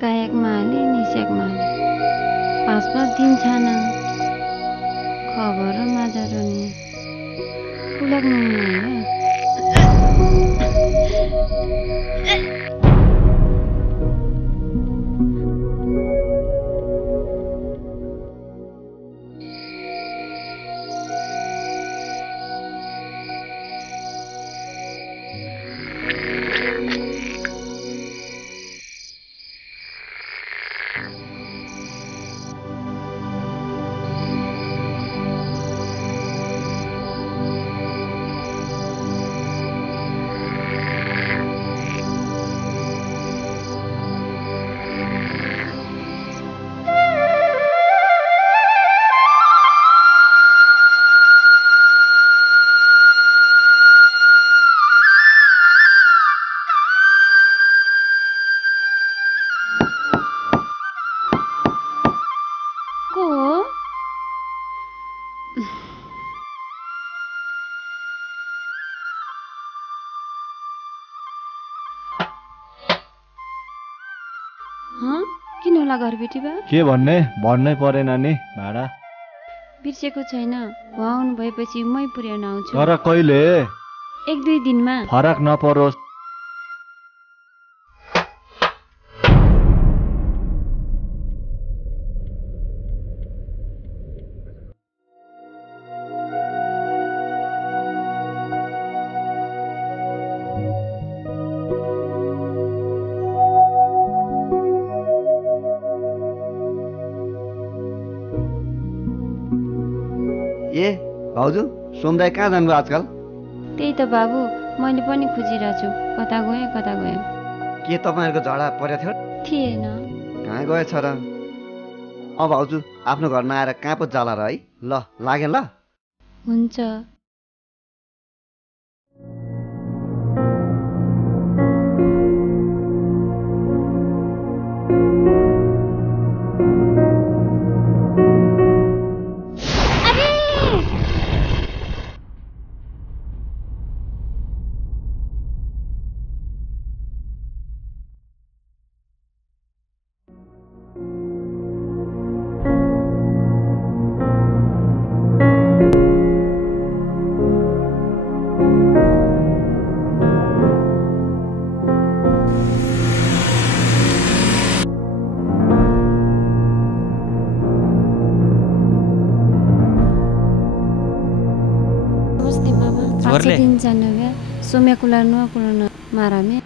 गायक माले निस्याक माले पाँच दिन छाना खबर माझा रनी कुलक नुमाया किन होला घरबेटी बा के भन्नै परेन नि भाडा बिर्सेको छैन उहाँ आउनु भएपछि मै पुर्याउन आउँछु तर कहिले 1-2 दिनमा फरक नपरोस् ए भाउजू सोमदाई कहाँ जानुभयो आजकल त्यही त बाबु मैले पनि खोजिरहेको छु कता गयो के तपाईँहरूको झडा परेको थियो थिएन कहाँ गएछ र भाउजू आफ्नो घरमा आएर कहाँ पो जाला र है ल लाग्यो ल हुन्छ दिन जान्नव्या सोम्या कुलार्नु मारामे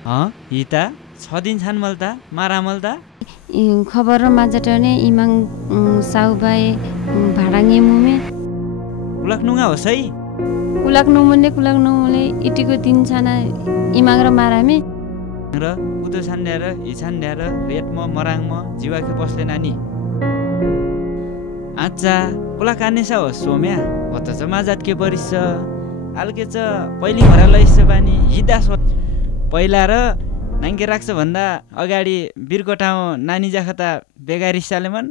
हिता 6 दिन छान मल्ता मारा मल्ता खबर र माजाटने इमाङ साउबाई भाडाङे मुमे कुलक नुगा होस् है कुलक नुमुले इटिको दिन छाना इमाङ र मारामे र उदो छान्ड्याएर हिछान्ड्याएर रेटम मराङम जीवाके बस्ले नानी आच्चा कुलक कानेसा हो सोम्या अत च माजात के परिस आलके च पहिली घरा लैस बानी हिदा पहिला र नाङ्गे राख्छ भन्दा अगाडि बिरकोटाउ नानी जाखता बेगारी सालेमन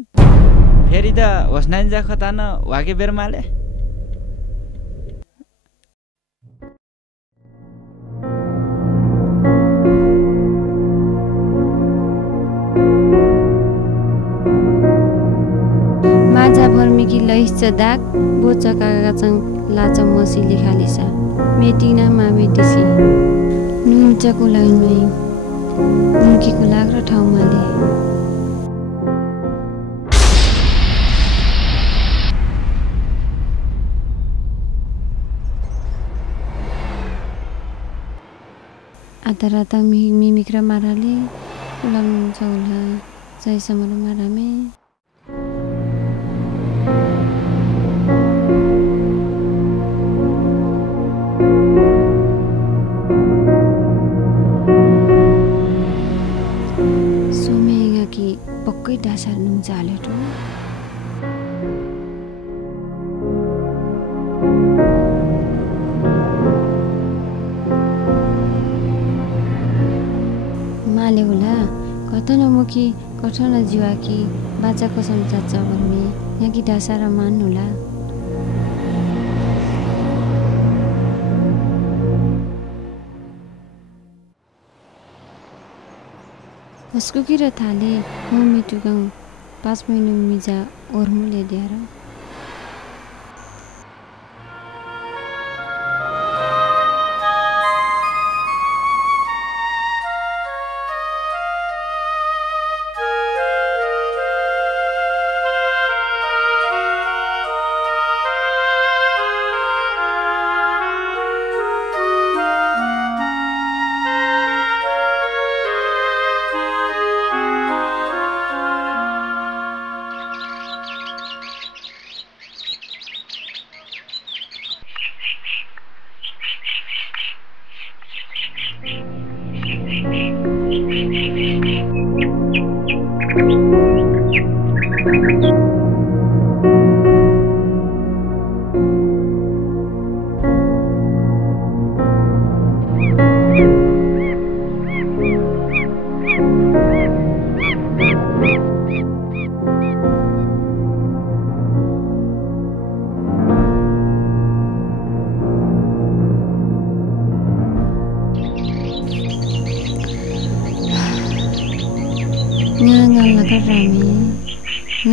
फेरि त होस् नानी जाखता न वाके बेरमाले माझा भर्मिकी लैस दाग बोचका चङ लाच मसिले खालिसा मेटिना मामेटिसी नुन्चको लाइनमै नुकीको लाग्र ठाउँमाले आधा राता मिमिक र माराले उलाङ चौला जयसम्म र मारामे पक्कै डासा नुङ चालेटो माले होला कत नमुखी कठन जीवाकी बाचा कसम चाचा भन्ने यहाँ कि डासा र मान होला उसको किर थाले म मिठो गाउँ 5 महिना मिजा ओर्मुले दिएर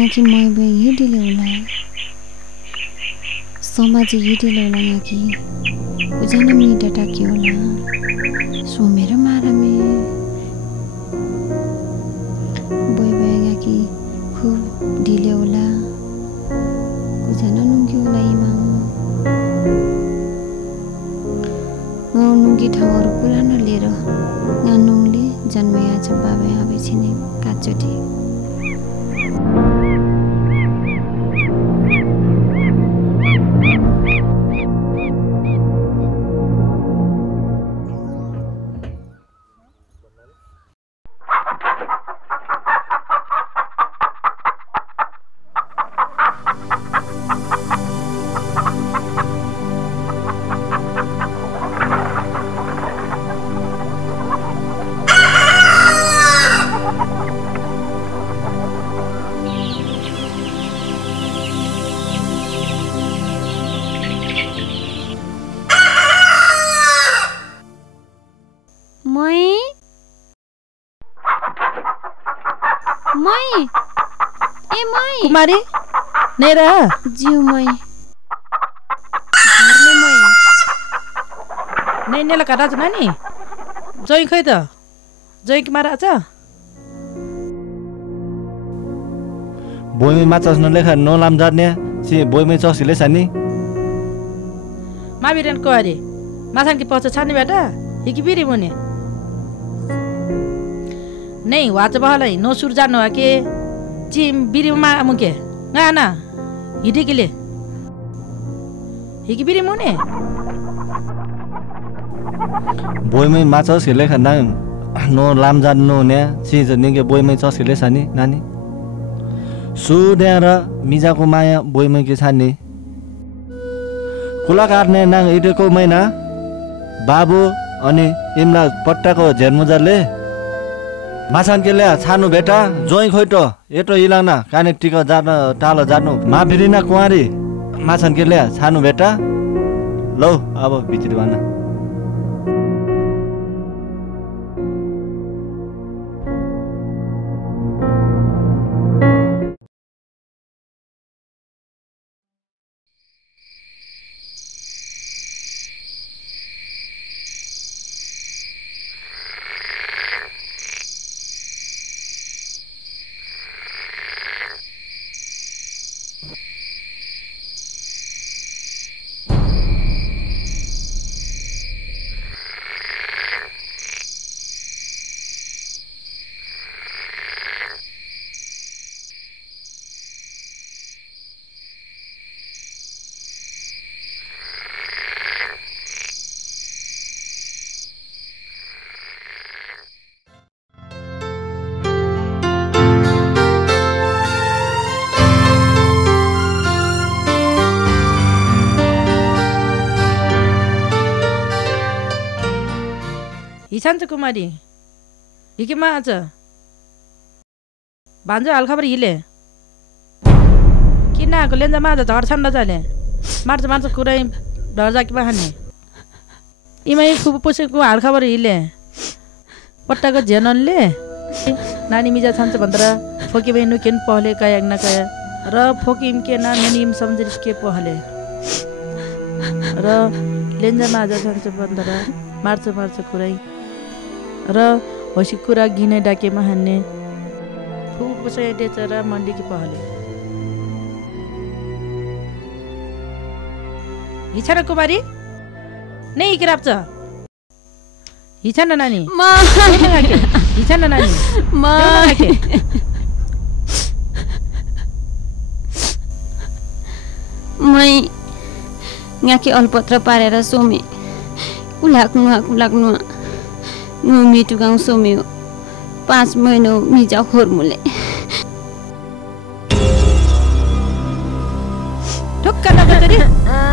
कि मैं बे हिडिले होला समाज हिडिले होला कि उजान मिटा टाकी होला सोमेर मारामे बोय बे कि खूब ढिले होला उजान नुंगी होला इमा म नुंगी ठाउँहरु पुरानो लिएर गानुङले जन्मया छ बाबा आबै छिने काचोटी कुमारी नेरा जिउ मै नै नेला काटा छ नानी जय खै त जय कि मारा छ बोइमे माछा नलेखा नलाम जाने सि बोइमे चसिले सानी माबिरन को अरे माछान कि पछ छानी बेटा हिकी बिरी मुने नै वाच बहलै नो सुर जानो के चिम बिरीमा मुके गाना हिडिकिले हिकी बिरी मुने बोइमे माछा सिलेखा ना नो लाम जान्नु ने सिज निगे बोइमे चसिले सानी नानी सुदेर मिजाको माया बोइमे के छानी कुला काट्ने नाङ इटेको मैना बाबु अनि इमला पट्टाको झेरमुजरले माछान के ल्या छानु बेटा जोइ खोइटो एटो इलाना काने टिका जान टालो जानु माफिरिना कुवारी माछान के ल्या छानु बेटा लौ अब भित्री भन्न हिसान्छ कुमारी हिकेमा आज भान्जो हालखबर हिले किन आएको लेन्जा माझ झड छान्ड जाले मार्छ मार्छ कुरै डर जाकी पाहाने इमै खुब पोसेको हालखबर हिले पट्टाको झेननले नानी मिजा छान्छ भनेर फोकी बहिनु केन पहले कायाग न काया र फोकिम के ना ननिम सम्झिस के पहले र लेन्जा माजा छान्छ भनेर मार्छ कुरै र होसी कुरा गिने डाके महान्ने फुकुसै डेचरा मण्डी की पहले हिछारा कुमारी नै इकराप्छ हिछान नानी हिछान नानी मै यहाँकी अलपत्र पारेर सोमे कुलाक नु मिठो गाउँ सोम्यो 5 महिना मिजा खोरमुले ठुक्क नगरी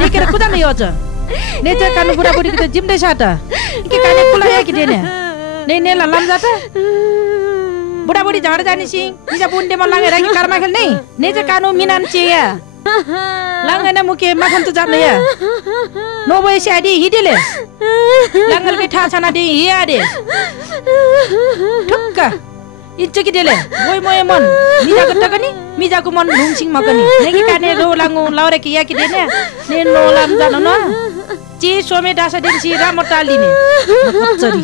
देखेर कुदान यो छ नेचा कानु बुढाबुढी त जिम्दै छ त के काने कुला या कि देने नै नेला लम जाता बुढाबुढी झाड जानी सी निजा बुन्डे म लागेर कि कर्मा खेल नै नेचा कानु मिनान चिया लांगना मुके माखन त जाने या नो बयसी आदि हिडेले लांगल के ठा छना दे हिया दे ठुक्क इच्छ कि देले ओइ मोय मन मिजाको टकनी मिजाको मन लुङसिङ मकनी नेकी काने रो लांगु लाउरे कि या कि देने ने नो लाम जानो न ची सोमे दासा दिनसी राम टालिने कच्चरी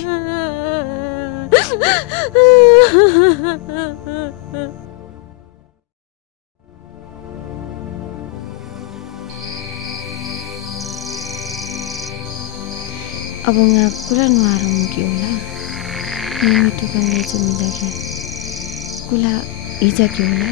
अब nga kula nuaro mukio la ni mitu kan leche midaki kula ija kyo la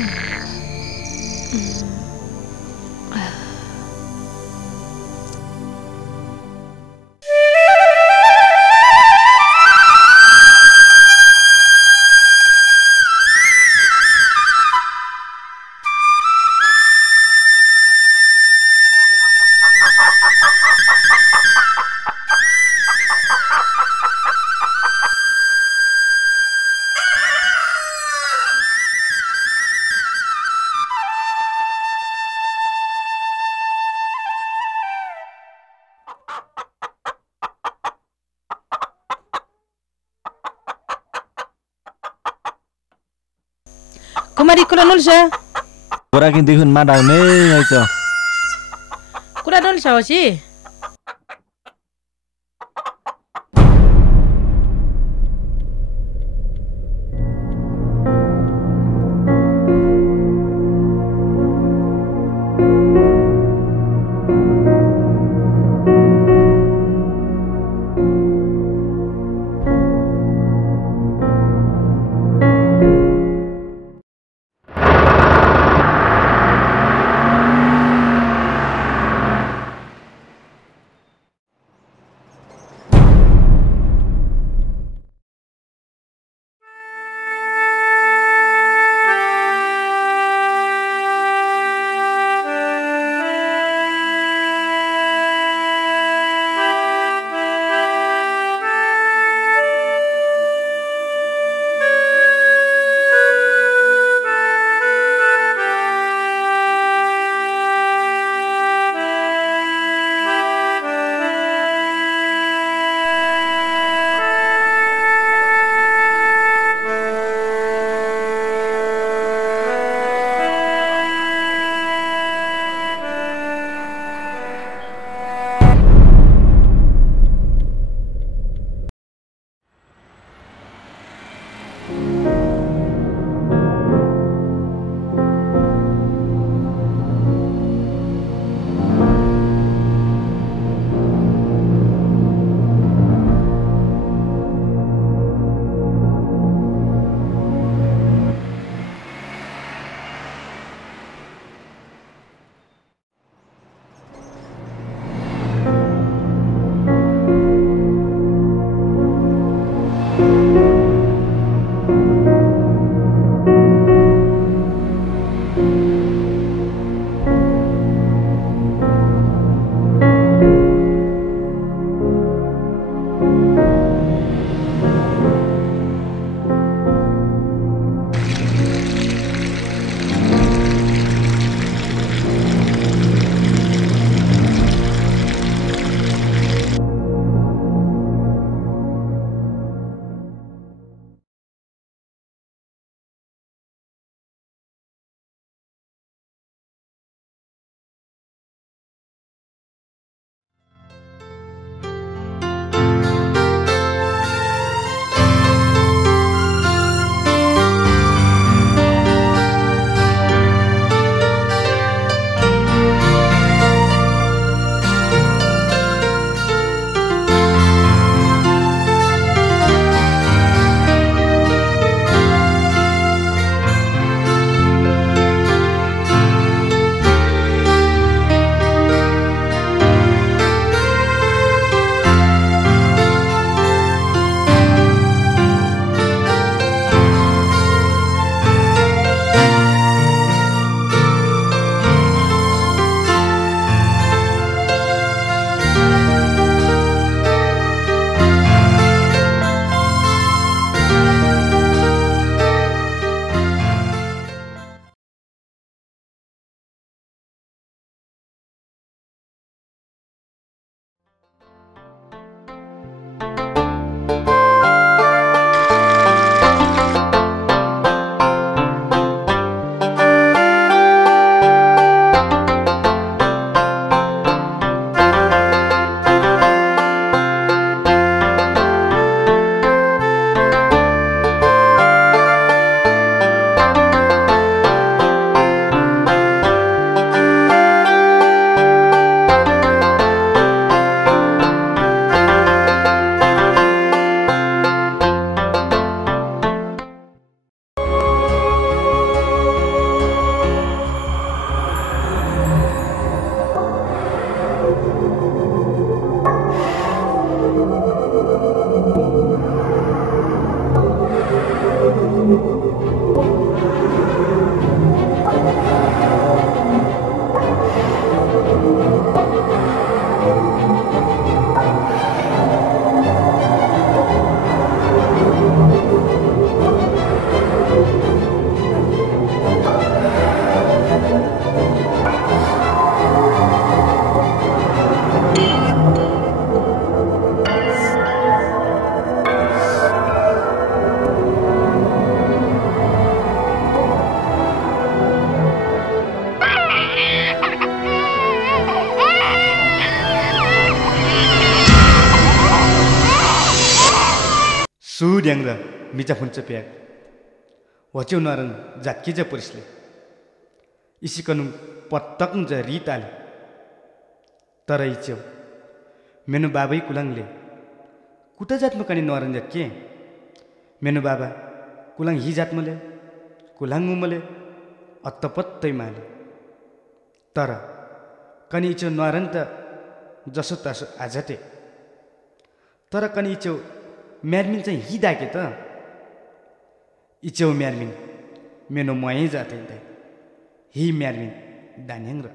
कुमारी कुला नुल्छ बोराकी देखुन मा डाउने आइछ कुला नुल्छ होसी ब्याङ र मिचा फुन्छ प्याग वच्यौ नरन जातकी जा पुरुषले इसिकनु पत्तक जा रिताले तर इच्यौ मेनु बाबै कुलाङले कुटा जातमा कनि नरन जात के मेनु बाबा कुलाङ हि जातमले कुलाङ उमले अत्तपत्तै माले तर कनि इच्यौ नरन त जसो तसो आजते तर कनि इच्यौ म्यारमिन चाहिँ हि दाके त इच्यौ म्यारमिन मेनो मयै जाते हि म्यारमिन दान्याङ र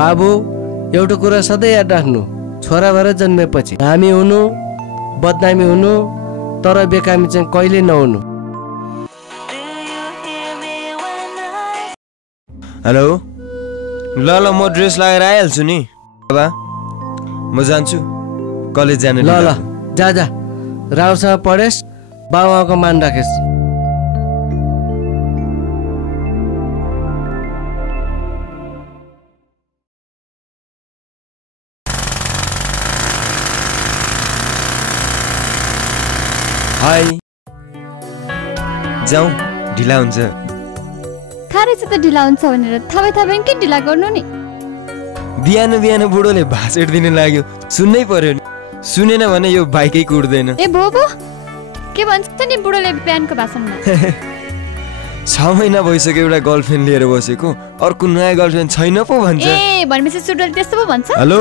बाबु एउटा कुरा सधैँ याद राख्नु, छोरा भएर जन्मेपछि हामी हुनु, बदनामी हुनु तर बेकामी चाहिँ कहिले नहुनु। हेलो ल ल म ड्रेस लगाएर आइहाल्छु नि बाबा म जान्छु कलेज जाने। ल ल जा जा राम्रोसँग पढेस् बाबाको मान राखेस्। हाई जाउँ ढिला हुन्छ। थाहा रहेछ त ढिला हुन्छ भनेर थाहा के ढिला गर्नु नि। बिहान बिहान बुढोले भाषण दिनु लाग्यो सुन्नै पर्यो नि। सुनेन भने यो बाइकै कुट्दैन। ए बोबो के भन्छ नि बुढोले बिहानको भाषणमा? 6 महिना भइसक्यो एउटा गर्लफ्रेन्ड लिएर बसेको अर्को नयाँ गर्लफ्रेन्ड छैन पो भन्छ। ए भनेपछि सुडोले त्यस्तो पो भन्छ? हेलो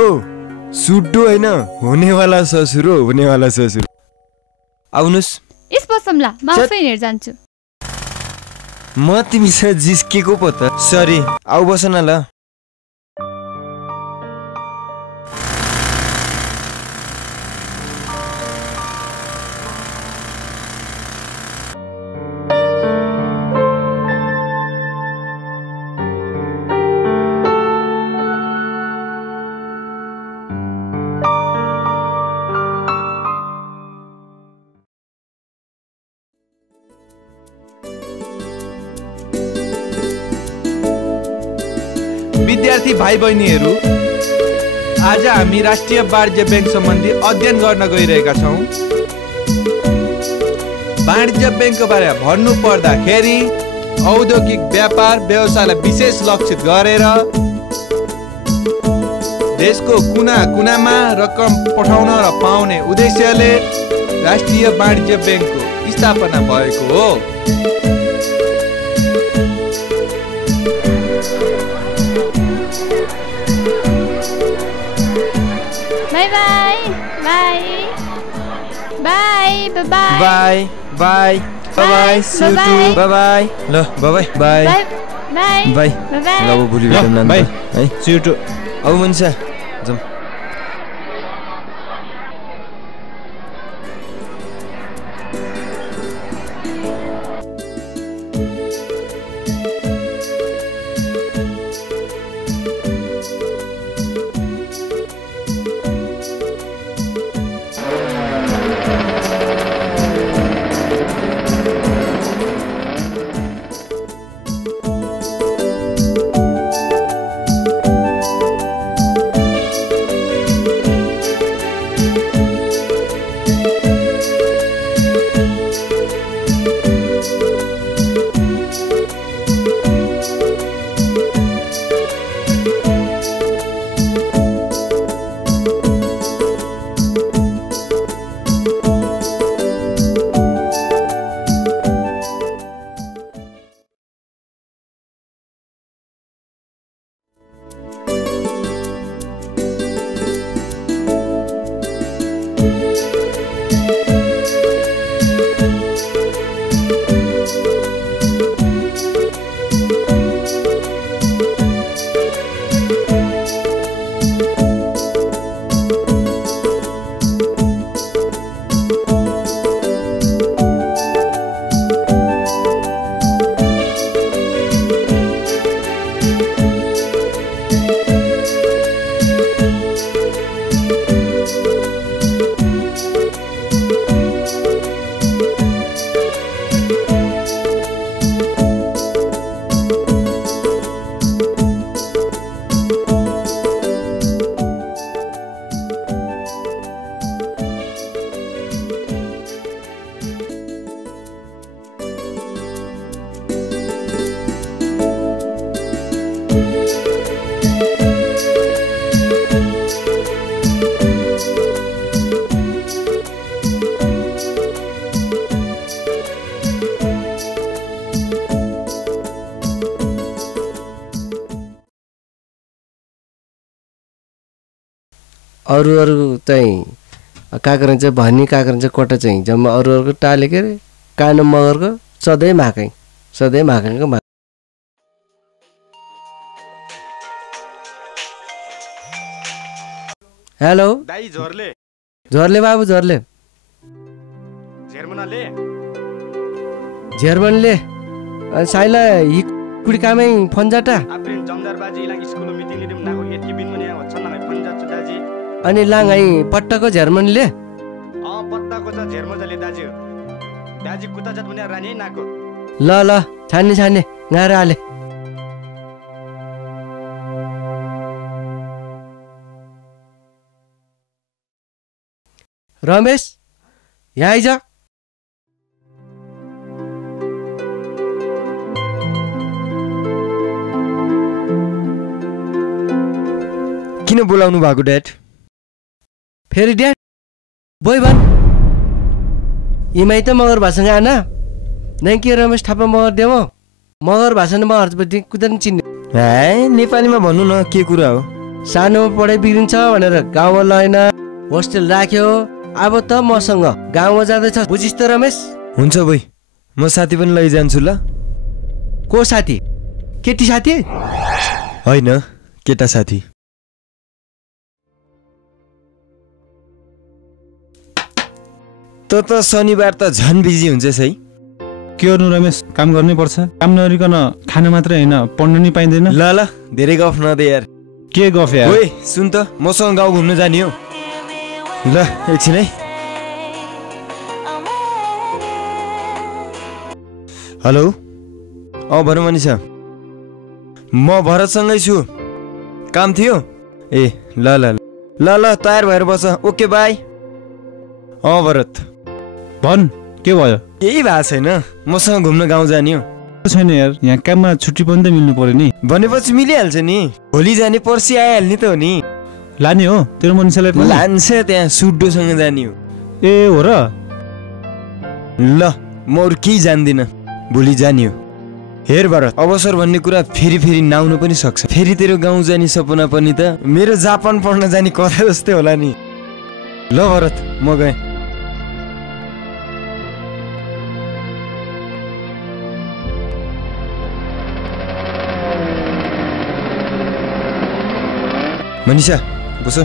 सुड्डो होइन हुनेवाला ससुर हो हुनेवाला ससुर। आउनुस् इस पसमला म आफै हिँडेर जान्छु। म तिमीसँग जिस्केको पो त। सरी आउ बस न ल। विद्यार्थी भाइ बहिनीहरू आज हामी राष्ट्रिय वाणिज्य बैंक सम्बन्धी अध्ययन गर्न गइरहेका छौँ। वाणिज्य बैंकको बारेमा भन्नु पर्दाखेरि औद्योगिक व्यापार व्यवसायलाई विशेष लक्षित गरेर देशको कुना कुनामा रकम पठाउन र पाउने उद्देश्यले राष्ट्रिय वाणिज्य बैंकको स्थापना भएको हो। बाई बाई बाई सुटु बाई ल बाई बाई बाई बाई ल अब भोलि भेटौँ न बाई है सुटु अब हुन्छ जाऊ। अरू चाहिँ काँक्रा चाहिँ भन्ने काँक्रा चाहिँ कोटा चाहिँ जम्मा अरूको टाले के अरे कानो मगरको सधैँ माकैको मा। हेलो दाइ झोरले बाबु झोरले हुनाले जर्मनले साइला हि कुडी कामै फोन जाटा आप्रिन जमदार बाजी इलाङ स्कुल मिटिङ लिदिम नाको यति बिन मने वछन नgai फोन जाच्छु दाजी अनि लाङै पट्टाको जर्मनले पत्ताको छ झेरमजाले दाजी दाजी कुता जात भने रानी नाको ल ल छान्ने गाह्रो आले रमेश यहाँ आइज किन बोलाउनु भएको ड्याड फेरि ड्याड बोय भन् इमाइ त मगर भाषासँग आना नै के रमेश थापा मगर देव मगर भाषामा मगरपट्टि कुदान चिन्ने है नेपालीमा भन्नु न के कुरा हो सानोमा पढाइ बिग्रिन्छ भनेर गाउँमा लगेन होस्टेल राख्यो अब त मसँग गाउँमा जाँदैछ बुझिस् त रमेश हुन्छ बोइ म साथी पनि लैजान्छु ल को साथी केटी साथी होइन केटा साथी त शनिबार त झन् बिजी हुन्छस् है के गर्नु रमेश काम गर्नै पर्छ काम नगरिकन खान मात्रै होइन पढ्नु नि पाइँदैन ल ल धेरै गफ नदे यार के गफ यार ओए सुन त मसँग गाउँ घुम्न जाने हो ल एकछिन है हेलो भन मनिषा म भरतसँगै छु काम थियो ए ल ल ल ल तयार भएर बस ओके बाई भरत भन के भयो केही भएको छैन मसँग घुम्न गाउँ जाने हो छैन यार यहाँ काममा छुट्टी पनि त मिल्नु पर्यो नि भनेपछि मिलिहाल्छ नि भोलि जाने पर्सि आइहाल्ने त हो नि लाने हो तेरो मनिषालाई पनि लान्छ त्यहाँ सुड्डोसँग जाने हो ए हो र ल म अरू केही जान्दिनँ भोलि जाने हो हेर भरत अवसर भन्ने कुरा फेरि फेरि नआउन पनि सक्छ फेरि तेरो गाउँ जाने सपना पनि त मेरो जापान पढ्न जाने कथा जस्तै होला नि ल भरत म गएँ मनिषा बस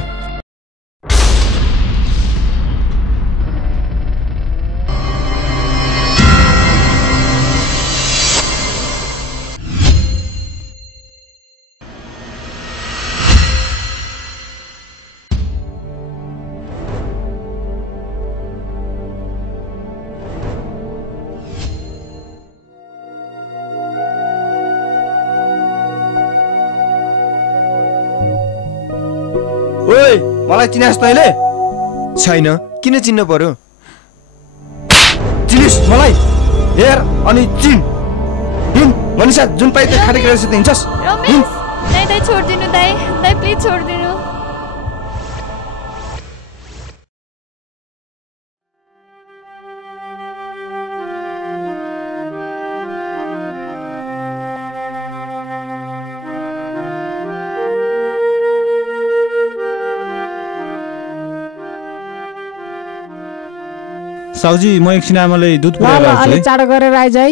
ओइ मलाई चिनास् तैले छैन किन चिन्न पर्यो चिनिस् मलाई हेर अनि चिन हिन मनिषा जुन पाइ त्यो खाने गरेर चाहिँ हिँड्छस् रमेश दाइ छोड्दिनु दाइ प्लिज छोड्दिनु साउजी म एकछिन आमालाई दुध पुर्याएर आउँछु है चाँडो गरेर आइज है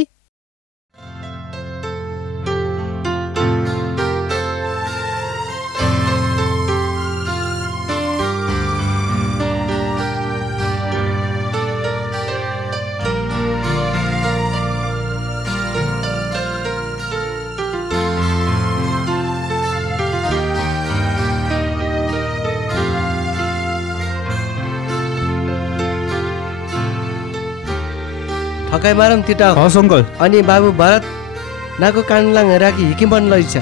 थकाइ मारम तिटा हस् अङ्कल अनि बाबु भरत नाको कानलाङ राखी हिकिम बन लैछ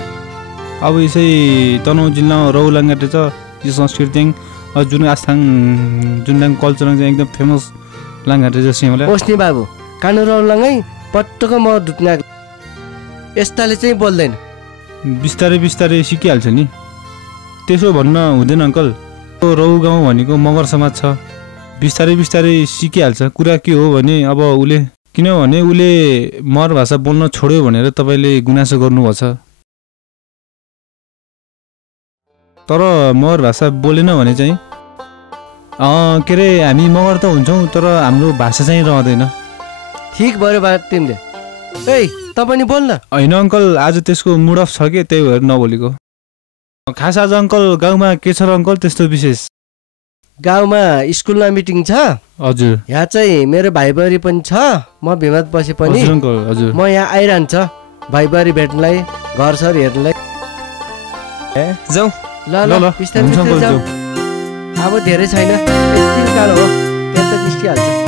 अब यसै तनहुँ जिल्ला रौलाङ्गाटे छ यो संस्कृति जुन आस्थाङ जुन कल्चर चाहिँ एकदम फेमस लाङ्गाटे छ सिमला ओस्नी बाबु कानु रौलाङै पट्टको म दुत्ना यस्ताले चाहिँ बोल्दैन बिस्तारै बिस्तारै सिकिहाल्छ नि त्यसो भन्न हुँदैन अङ्कल रौ गाउँ भनेको मगर समाज छ बिस्तारै बिस्तारै सिकिहाल्छ कुरा के हो भने अब किनभने उसले मगर भाषा बोल्न छोड्यो भनेर तपाईँले गुनासो गर्नुभएको छ तर मगर भाषा बोलेन भने चाहिँ के अरे हामी मगर त हुन्छौँ तर हाम्रो भाषा चाहिँ रहँदैन ठिक भयो बा तिमीले ए तपाईँ बोल्न होइन अङ्कल आज त्यसको मुड अफ छ कि त्यही भएर नबोलेको खास आज अङ्कल गाउँमा के छ र अङ्कल त्यस्तो विशेष गाउँमा स्कुलमा मिटिङ छ हजुर यहाँ चाहिँ मेरो भाइ बुहारी पनि छ म भिमत बसे पनि हजुर अङ्कल हजुर म यहाँ आइरहन्छ भाइ बुहारी भेट्नलाई घर सर हेर्नलाई जाउँ ल ल बिस्तारै बिस्तारै जाउँ अब धेरै छैन यति कालो हो त्यहाँ त निस्किहाल्छ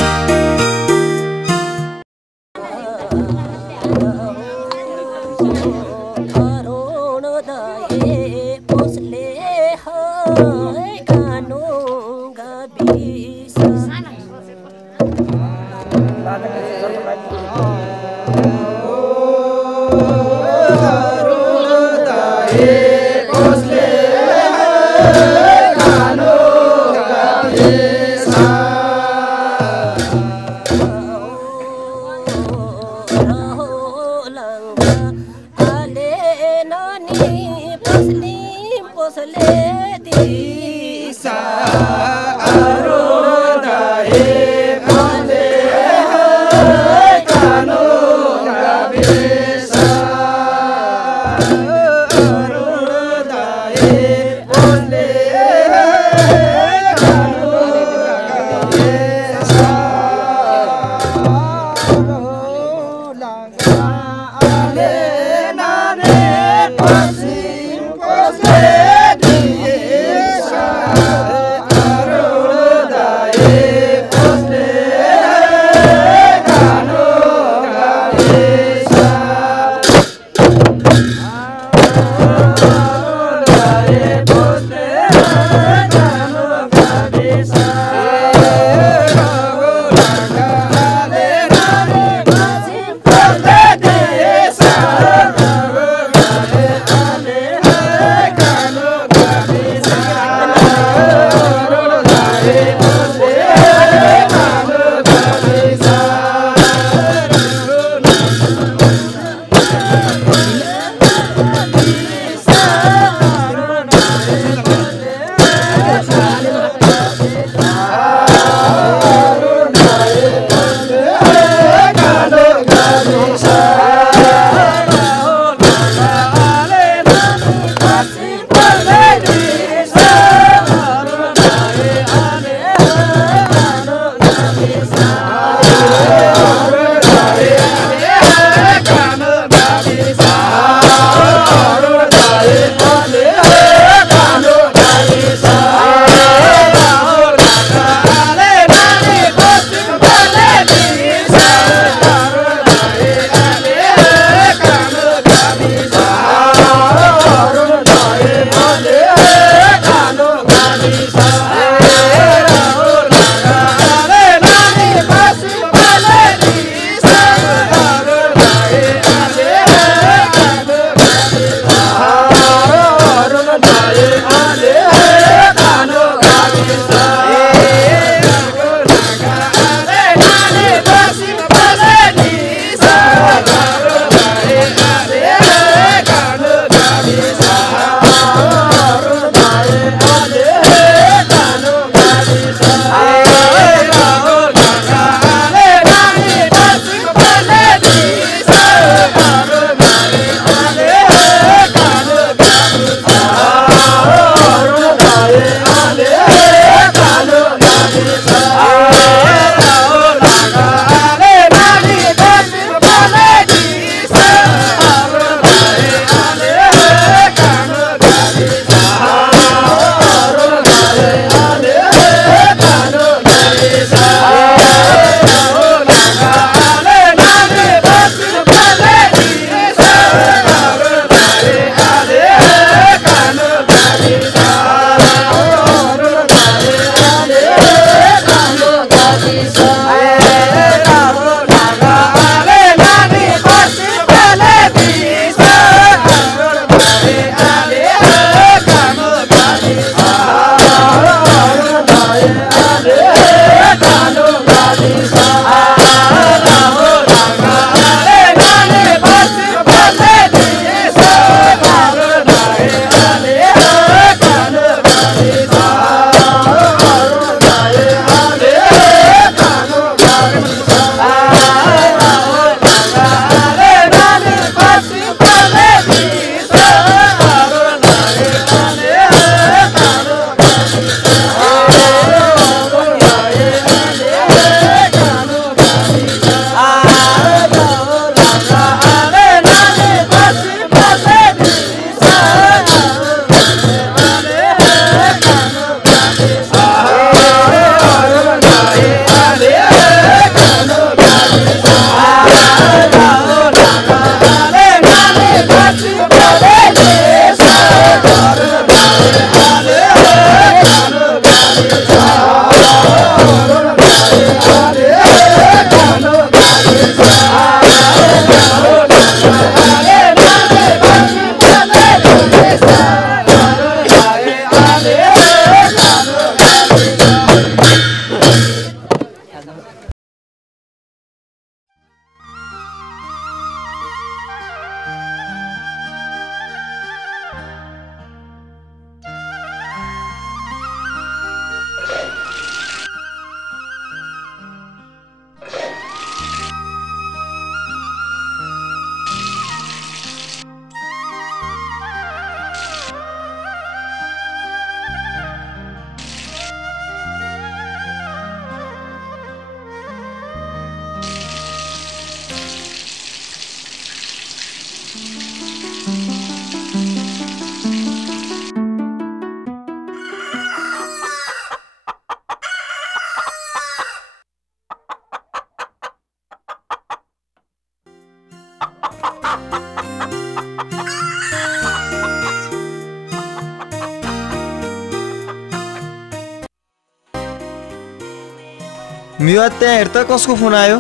मिवाद त्यहाँ हेर त कसको फोन आयो?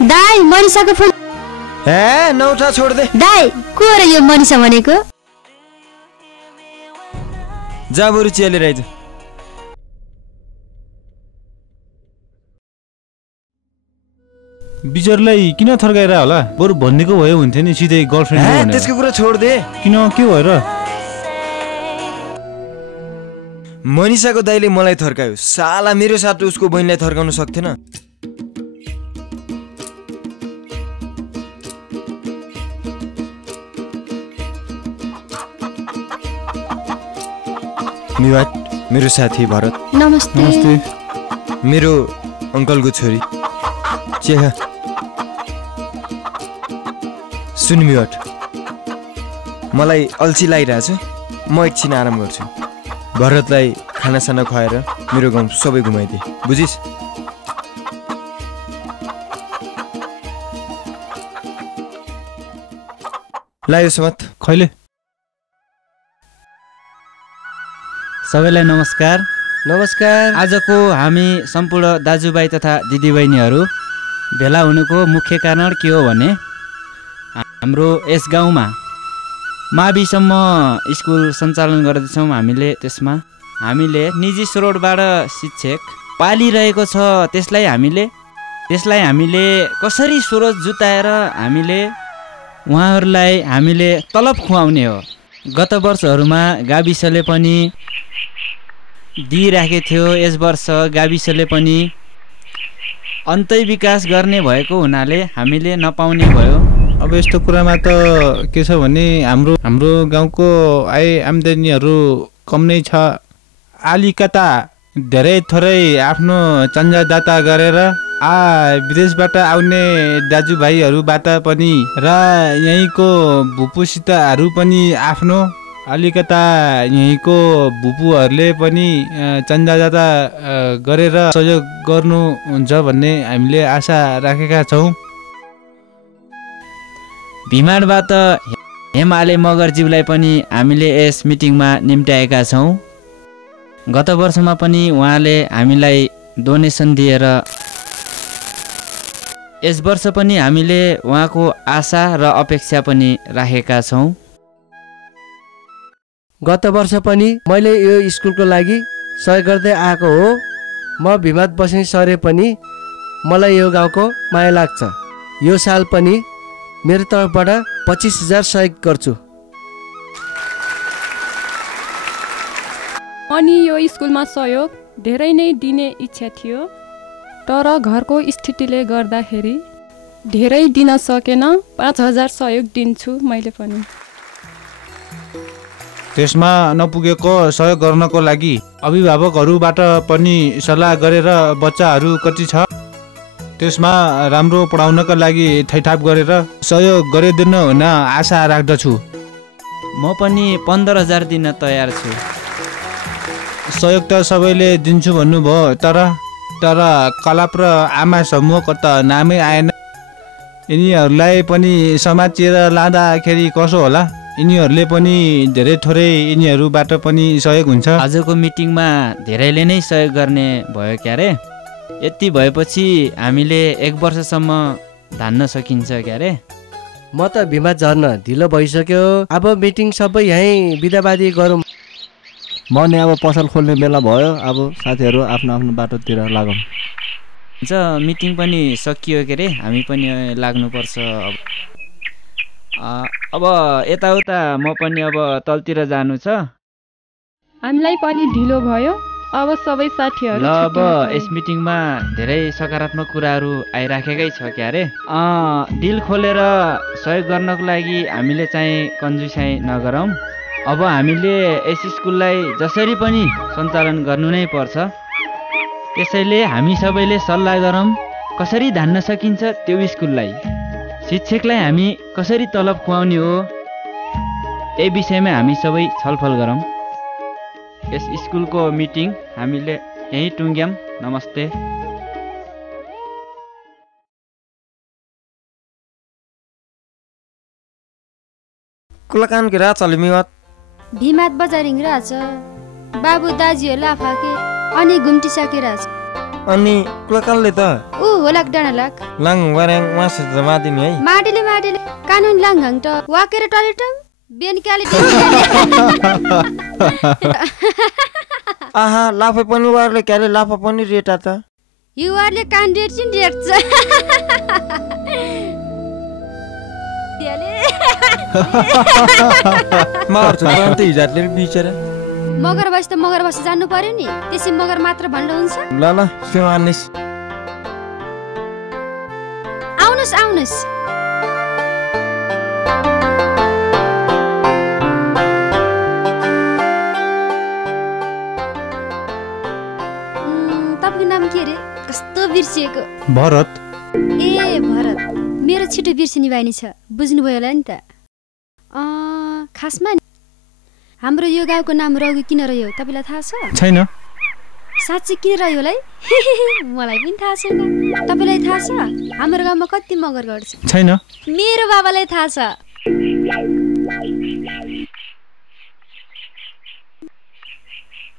दाइ मनिषाको फोन। हे नउठा छोड दे। दाइ को हो र यो मनिषा भनेको? जा बरु चिया लिएर आइज। बिचरलाई किन थर्काएर होला? बरु भन्नेको भए हुन्थ्यो नि सिधै गर्लफ्रेन्ड भनेर। त्यसको कुरा छोड दे। किन के भएर? मनिषाको दाइले मलाई थर्कायो। साला मेरो साथ उसको बहिनीलाई थर्काउन सक्थेन। मिवाद मेरो साथी भरत। नमस्ते। नमस्ते। मेरो अङ्कलको छोरी। चिया सुन मिवाद, मलाई अल्छी लागिरहेछ, म एकछिन आराम गर्छु। भरतलाई खानासाना खुवाएर मेरो गाउँ सबै घुमाइदिए, बुझिस्? लायो समत खैले। सबैलाई नमस्कार। नमस्कार। आजको हामी सम्पूर्ण दाजुभाइ तथा दिदीबहिनीहरू भेला हुनुको मुख्य कारण के हो भने हाम्रो यस गाउँमा माविसम्म स्कुल सञ्चालन गर्दैछौँ हामीले। त्यसमा हामीले निजी स्रोतबाट शिक्षक पालिरहेको छ। त्यसलाई हामीले कसरी स्रोत जुटाएर हामीले उहाँहरूलाई हामीले तलब खुवाउने हो। गत वर्षहरूमा गाविसले पनि दिइराखेको थियो। यस वर्ष गाविसले पनि अन्तै विकास गर्ने भएको हुनाले हामीले नपाउने भयो। अब यस्तो कुरामा त के छ भने हाम्रो गाउँको आय आम्दानीहरू कम नै छ। अलिकता धेरै थोरै आफ्नो चन्दादाता गरेर विदेशबाट आउने दाजुभाइहरूबाट पनि र यहीँको भुपुसितहरू पनि आफ्नो अलिकता यहीँको भुपुहरूले पनि चन्दादाता गरेर सहयोग गर्नुहुन्छ भन्ने हामीले आशा राखेका छौँ। भिमाडबाट हेमाले मगरज्यूलाई पनि हामीले यस मिटिङमा निम्त्याएका छौँ। गत वर्षमा पनि उहाँले हामीलाई डोनेसन दिएर यस वर्ष पनि हामीले उहाँको आशा र अपेक्षा पनि राखेका छौँ। गत वर्ष पनि मैले यो स्कुलको लागि सहयोग गर्दै आएको हो। म भिमाद बस्ने सरे पनि मलाई यो गाउँको माया लाग्छ। यो साल पनि मेरो तर्फबाट 25,000 सहयोग गर्छु। अनि यो स्कुलमा सहयोग धेरै नै दिने इच्छा थियो, तर घरको स्थितिले गर्दाखेरि धेरै दिन सकेन। 5,000 सहयोग दिन्छु मैले पनि। त्यसमा नपुगेको सहयोग गर्नको लागि अभिभावकहरूबाट पनि सल्लाह गरेर बच्चाहरू कति छ त्यसमा राम्रो पढाउनका लागि थैथाप गरेर सहयोग गरिदिनु हुन आशा राख्दछु। म पनि 15,000 दिन तयार छु। सहयोग त सबैले दिन्छु भन्नुभयो, तर कलाप र आमा समूहको त नामै आएन। यिनीहरूलाई पनि समातेर लाँदाखेरि कसो होला? यिनीहरूले पनि धेरै थोरै यिनीहरूबाट पनि सहयोग हुन्छ। आजको मिटिङमा धेरैले नै सहयोग गर्ने भयो क्यारे। यति भएपछि हामीले 1 वर्षसम्म धान्न सकिन्छ क्यारे। म त भिमा झर्न ढिलो भइसक्यो। अब मिटिङ सबै यहीँ बिदाबादी गरौँ। म नि अब पसल खोल्ने बेला भयो। अब साथीहरू आफ्नो आफ्नो बाटोतिर लागौँ। हुन्छ, मिटिङ पनि सकियो के अरे, हामी पनि लाग्नुपर्छ। अब यताउता म पनि अब तलतिर जानु छ। हामीलाई पनि ढिलो भयो। अब सबै साथीहरू ल अब यस मिटिङमा धेरै सकारात्मक कुराहरू आइराखेकै छ क्यारे। दिल खोलेर सहयोग गर्नको लागि हामीले चाहिँ कन्जुसाइ नगरौँ। अब हामीले यस स्कुललाई जसरी पनि सञ्चालन गर्नु नै पर्छ। त्यसैले हामी सबैले सल्लाह गरौँ कसरी धान्न सकिन्छ त्यो स्कुललाई, शिक्षकलाई हामी कसरी तलब खुवाउने हो, यही विषयमा हामी सबै छलफल गरौँ। यस स्कुलको मिटिङ हामीले यही टुङ्ग्यौँ। नमस्ते। कुलकान के रात चले मिवत भिमात बजारिङ राछ बाबु दाजुहरु लाफाके अनि घुम्टिसके राछ अनि कुलकानले त उ होलाक डाँडा लाक लाङ वराङ मास जमादिनी है माटीले कानुन लाङघङ त वाकेर टलेट बेनकाले आहा लाफा पनि वारले क्याले लाफा पनि रेटा त युवारले कान रेट्छिन रेट्छ मार्छ त हिजातले बिचरा मगर बस जान्नु पर्यो नि, त्यसै मगर मात्र भन्नु हुन्छ। ल ल सेवानिस आउनुस् तपाईको नाम के रे? कस्तो बिर्सिएको? भरत। ए भरत, मेरो छिटो बिर्सिने बानी छ, बुझ्नुभयो होला नि त। खासमा हाम्रो यो गाउँको नाम रघु किन रह्यो तपाईलाई थाहा छ? छैन। साँच्चै किन रह्यो होला है? मलाई पनि थाहा छैन। तपाईलाई थाहा छ हाम्रो गाउँमा कति मगर गर्छ? छैन। मेरो बाबालाई थाहा छ।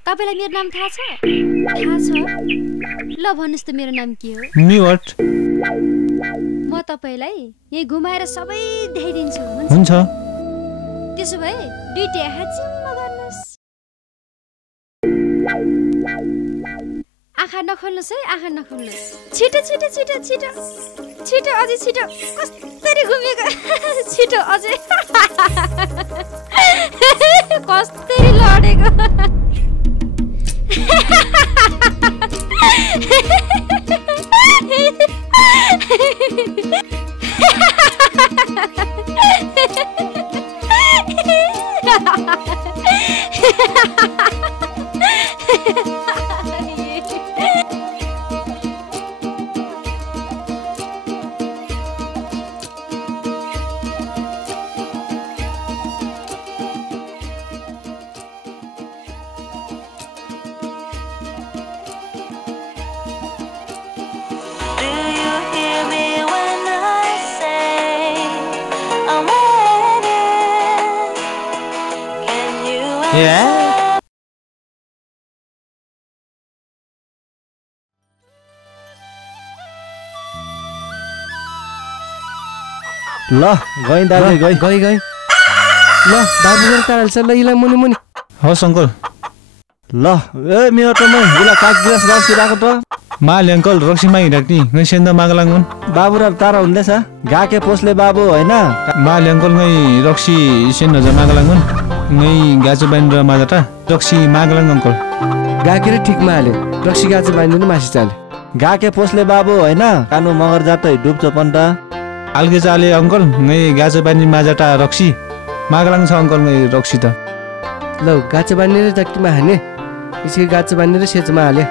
तपाईलाई मेरो नाम थाहा छ? थाहा छ। ल भन्नुस् त मेरो नाम के हो? मिवट। म तपाईलाई यही घुमाएर सबै देखाइदिन्छु। हुन्छ। त्यसो भए दुईटा हाचिम्म गर्नुस्। आँखा नखोल्नुस् है, आँखा नखोल्नुस्। छिटो अझै छिटो। कस्तरी घुमेको छिटो अझै कस्तरी लडेको ल गई दाजु गई ल बाबु काल्छ ल इला मुनि हस् अङ्कल। ल ए मेरो त इला काग गिलास राखिराको त माल अङ्कल रक्सी मागिराख्ने नै सेन्द मागलाङन बाबु र तारा हुँदैछ गाके पोस्ले बाबु हैन माल अङ्कल नै रक्सी सेन्द ज मागलाङन नै गाजु बाइन र माजाटा रक्सी मागलाङ अङ्कल गाके र ठीक माले रक्सी गाजु बाइन न मासी चाले गाके पोस्ले बाबु हैन कानु मगर जातै डुब्छ पन्त आल्के चाले अङ्कल नै गाजु बाइन माजाटा रक्सी मागलाङ छ अङ्कल नै रक्सी त ल गाजु बाइन र जक्कीमा हाने इसके गाजु बाइन र सेचमा हाले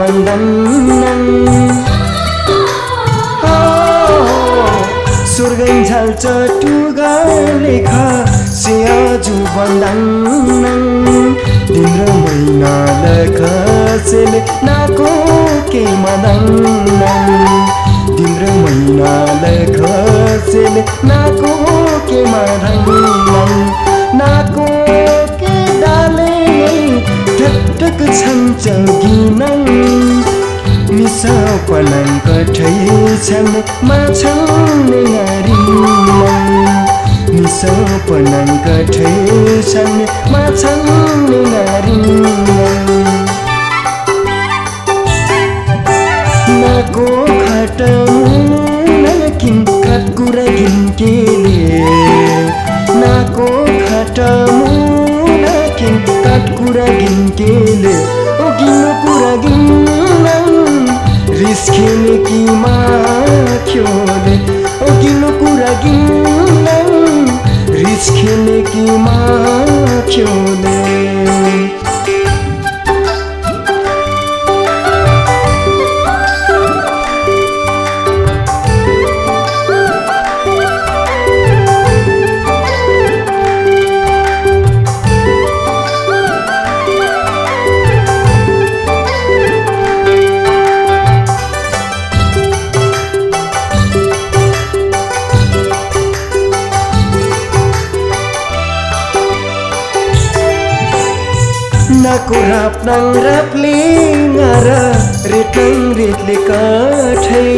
बन्धन स्वर्गै झाल्छ टुगा लेख सियाजु बन्धन तिम्रो महिना लखसेले नाको के मदन तिम्रो महिना लखसेले नाको के मदन नाको के डाले ठक छन्छ गिनन मिसा पलङ्क ठै छन् माछन् नारिनन् मिसा पलङ्क ठै छन् माछन् नारिनन् नाको खटमुना किन काटकुरा गिन्केले नाको खटमुना किन काटकुरा गिन्केले ओ गिनो कुरा गिन्नन् रिस खेले कि माख्योले ओ गिनो कुरा गिन्नन् रिस खेले कि माख्योले नाको राप्नाङ राप्ले ngaरा रेटङ रेटले काठै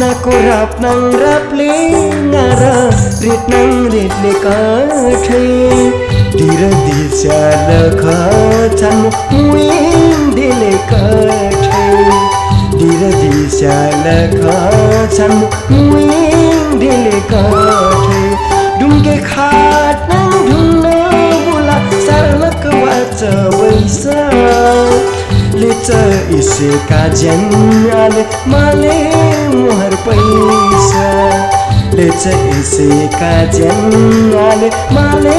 नाको राप्नाङ राप्ले ngaरा रेटङ रेटले काठै तिर दिशा लख छन् मुइन दिले काठै तिर दिशा लख छन् मुइन दिले काठै ढुङ्गे खाट ढुङ्न बुला सार्लक वाच वैसा लेच इसेका ज्याले माले मुहर पैसा लेच इसेका ज्याले माले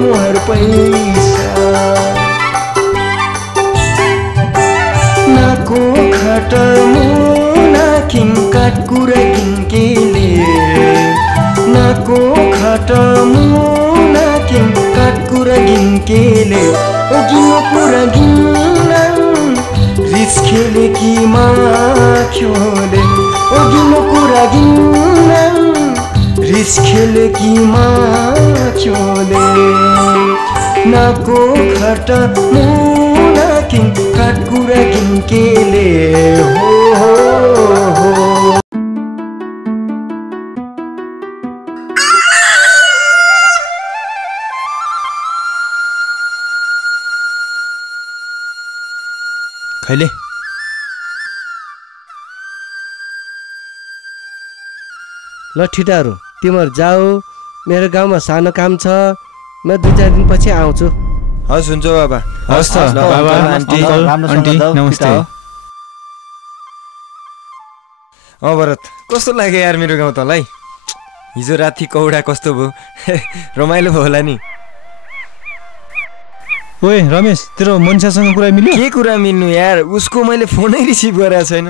मुहर पैसा नाको खट मुना किन काटकुरा किन्केले नाको खटमुना किन काटकुरा गिन्केले ओ गिनो कुरा गिन्नन् रिस खेले कि माख्योले ओ गिनो कुरा गिन्नन् रिस खेले कि माख्योले नाको खटमुना किन काटकुरा गिन्केले हो खैले ल ठिटाहरू तिमीहरू जाऊ मेरो गाउँमा सानो काम छ म 2-4 दिनपछि आउँछु हस् हुन्छ बाबा हस् त बाबा आन्टी नमस्ते भरत कस्तो लाग्यो यार मेरो गाउँ तँलाई हिजो राति कौडा कस्तो भयो रमाइलो भयो होला नि ओए रमेश तेरो मनिषासँग कुरा मिल्यो के कुरा मिल्नु यार उसको मैले फोनै रिसिभ गरेको छैन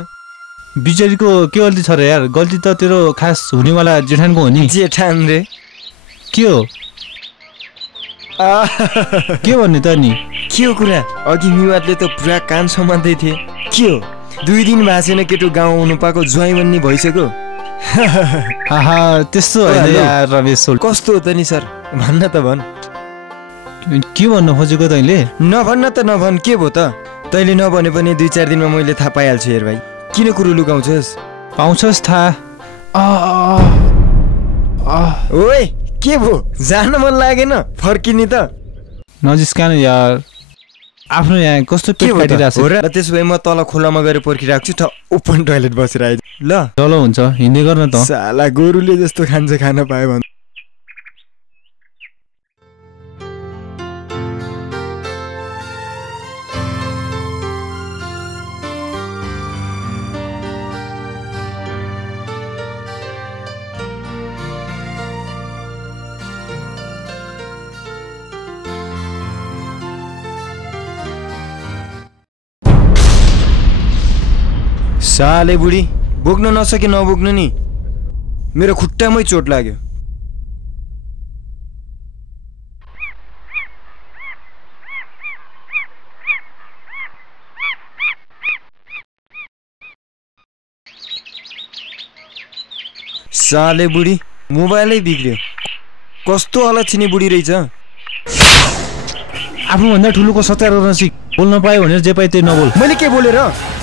बिचारीको के गल्ती छ र यार गल्ती त तेरो खास हुनेवाला जेठानको हो नि जेठान रे के हो के भन्ने त नि के हो कुरा अघि मिवादले त पुरा कान समात्दै थिए के हो 2 दिन भएको छैन केटो गाउँ आउनु पाएको ज्वाइँ बन्ने भइसक्यो आहा त्यस्तो होइन यार रमेश कस्तो हो त नि सर भन्न त भन् के भन्न खोजेको तैँले नभन्न त नभन् के भयो त तैँले नभने पनि 2-4 दिनमा मैले थाहा पाइहाल्छु हेर भाइ किन कुरो लुकाउँछस् पाउँछस् थाहा ओए के भयो जान मन लागेन फर्किने त नजिस्कान यार आफ्नो यहाँ कस्तो पेट काटिरहेको छ र त्यसो भए म तल खोलामा गएर पर्खिरहेको छु ओपन टोयलेट बसेर आइ ल चलो हुन्छ हिँड्दै गर्न त साला गोरुले जस्तो खान्छ खान पायो भने साले बुढी बोक्न नसके नबोक्नु नि मेरो खुट्टामै चोट लाग्यो। साले बुढी मोबाइलै बिग्रियो। कस्तो अलक्षिनी बुढी रहेछ। आफूभन्दा ठुलोको सत्कार गर्न सिक। बोल्न पायो भनेर जे पायो त्यही नबोल। मैले के बोलेर?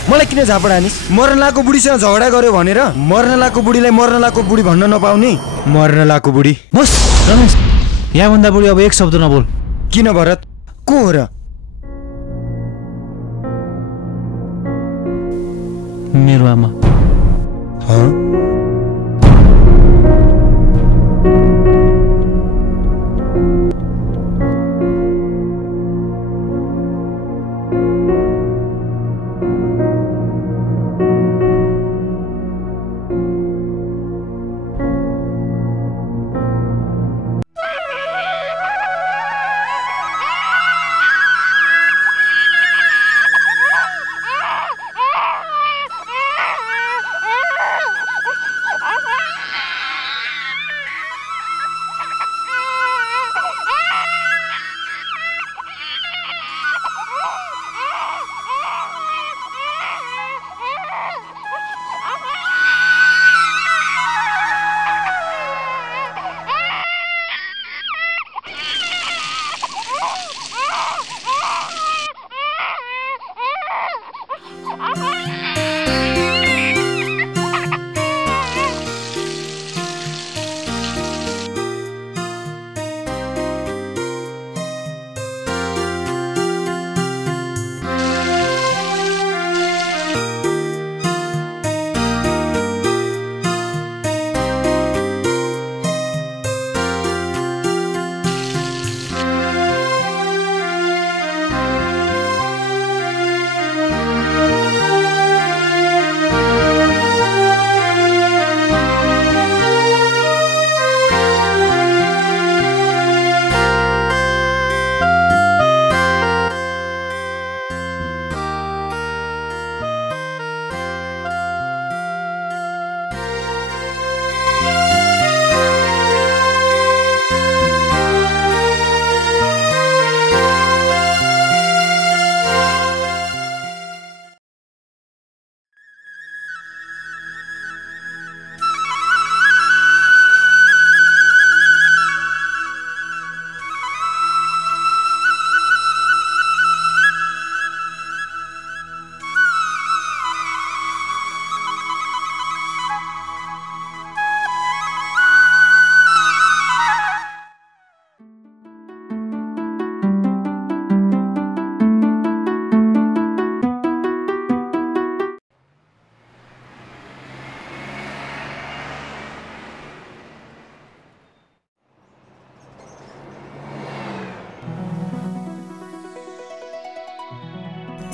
मलाई किन झापड हानिस्? मर्न लाको बुढीसँग झगडा गर्यो भनेर मर्न लाको बुढीलाई मर्न लाको बुढी भन्न नपाउने? मर्न लाको बुढी। बस रमेश, यहाँभन्दा बुढी अब एक शब्द नबोल। किन भरत? को हो र? मेरो आमा।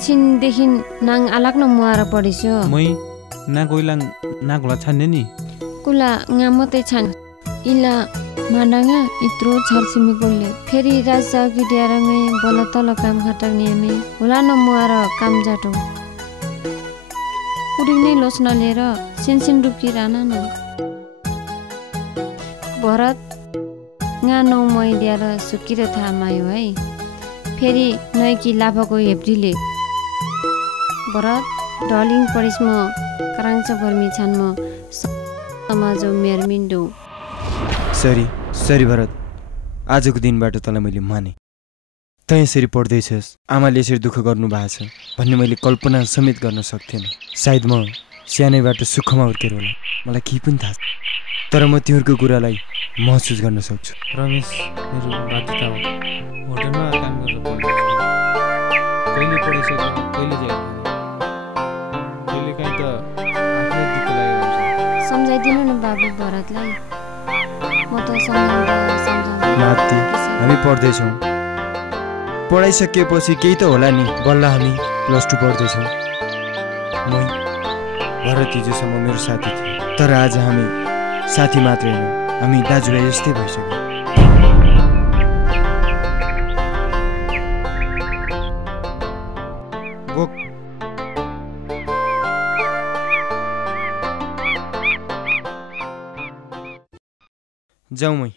छिनदेखि नाङ आलाक्न मुहार पढिसो मै ना कोइलाङ ना गोला छान्ने नि कुला nga मात्रै छान इला माडाङा इत्रो छर्सिमी गोले फेरि राजा गिड्यारङे बल तल काम खटाउने हामी होला न मुहार काम जाटो कुडिङ नै लोस्न लिएर सिनसिन रुकी राना न भरत nga नौ मै दिएर सुकिर थामायो है फेरि नैकी लाफको हेप्रीले भरत डलिङ पढिसम कराङच भर्मी छान्म समाजो मेरमिन्डो सरी भरत आजको दिनबाट तँलाई मैले माने तँ यसरी पढ्दैछस् आमाले यसरी दुःख गर्नु भएको छ भन्ने मैले कल्पना समेत गर्न सक्थेन सायद म सानैबाट सुखमा हुर्केर होला मलाई केही पनि थाहा तर म तिमीहरूको कुरालाई महसुस गर्न सक्छु रमेश मेरो बाध्यता हो होटलमा काम गरेर पढ्दैछु कहिले पढिसक्यो कहिले जायो कहिले काहीँ त आफूलाई दुःख लागिरहेको छ सम्झाइदिनु न बाबु भरतलाई म त सम्झाउँदा माथि हामी पढ्दैछौँ पढाइसकेपछि केही त होला नि बल्ल हामी +2 पढ्दैछौँ मै भरत हिजोसम्म मेरो साथी थियो तर आज हामी साथी मात्रै होइन हामी दाजुभाइ जस्तै भइसक्यौँ जाउँ मै।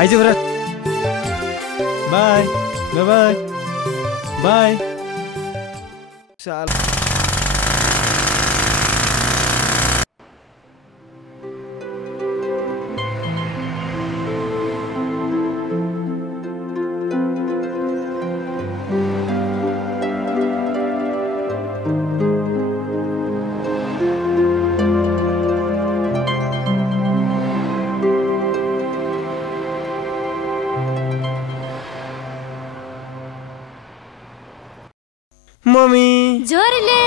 आइज बरा। By by by by. साल मम्मी जोरले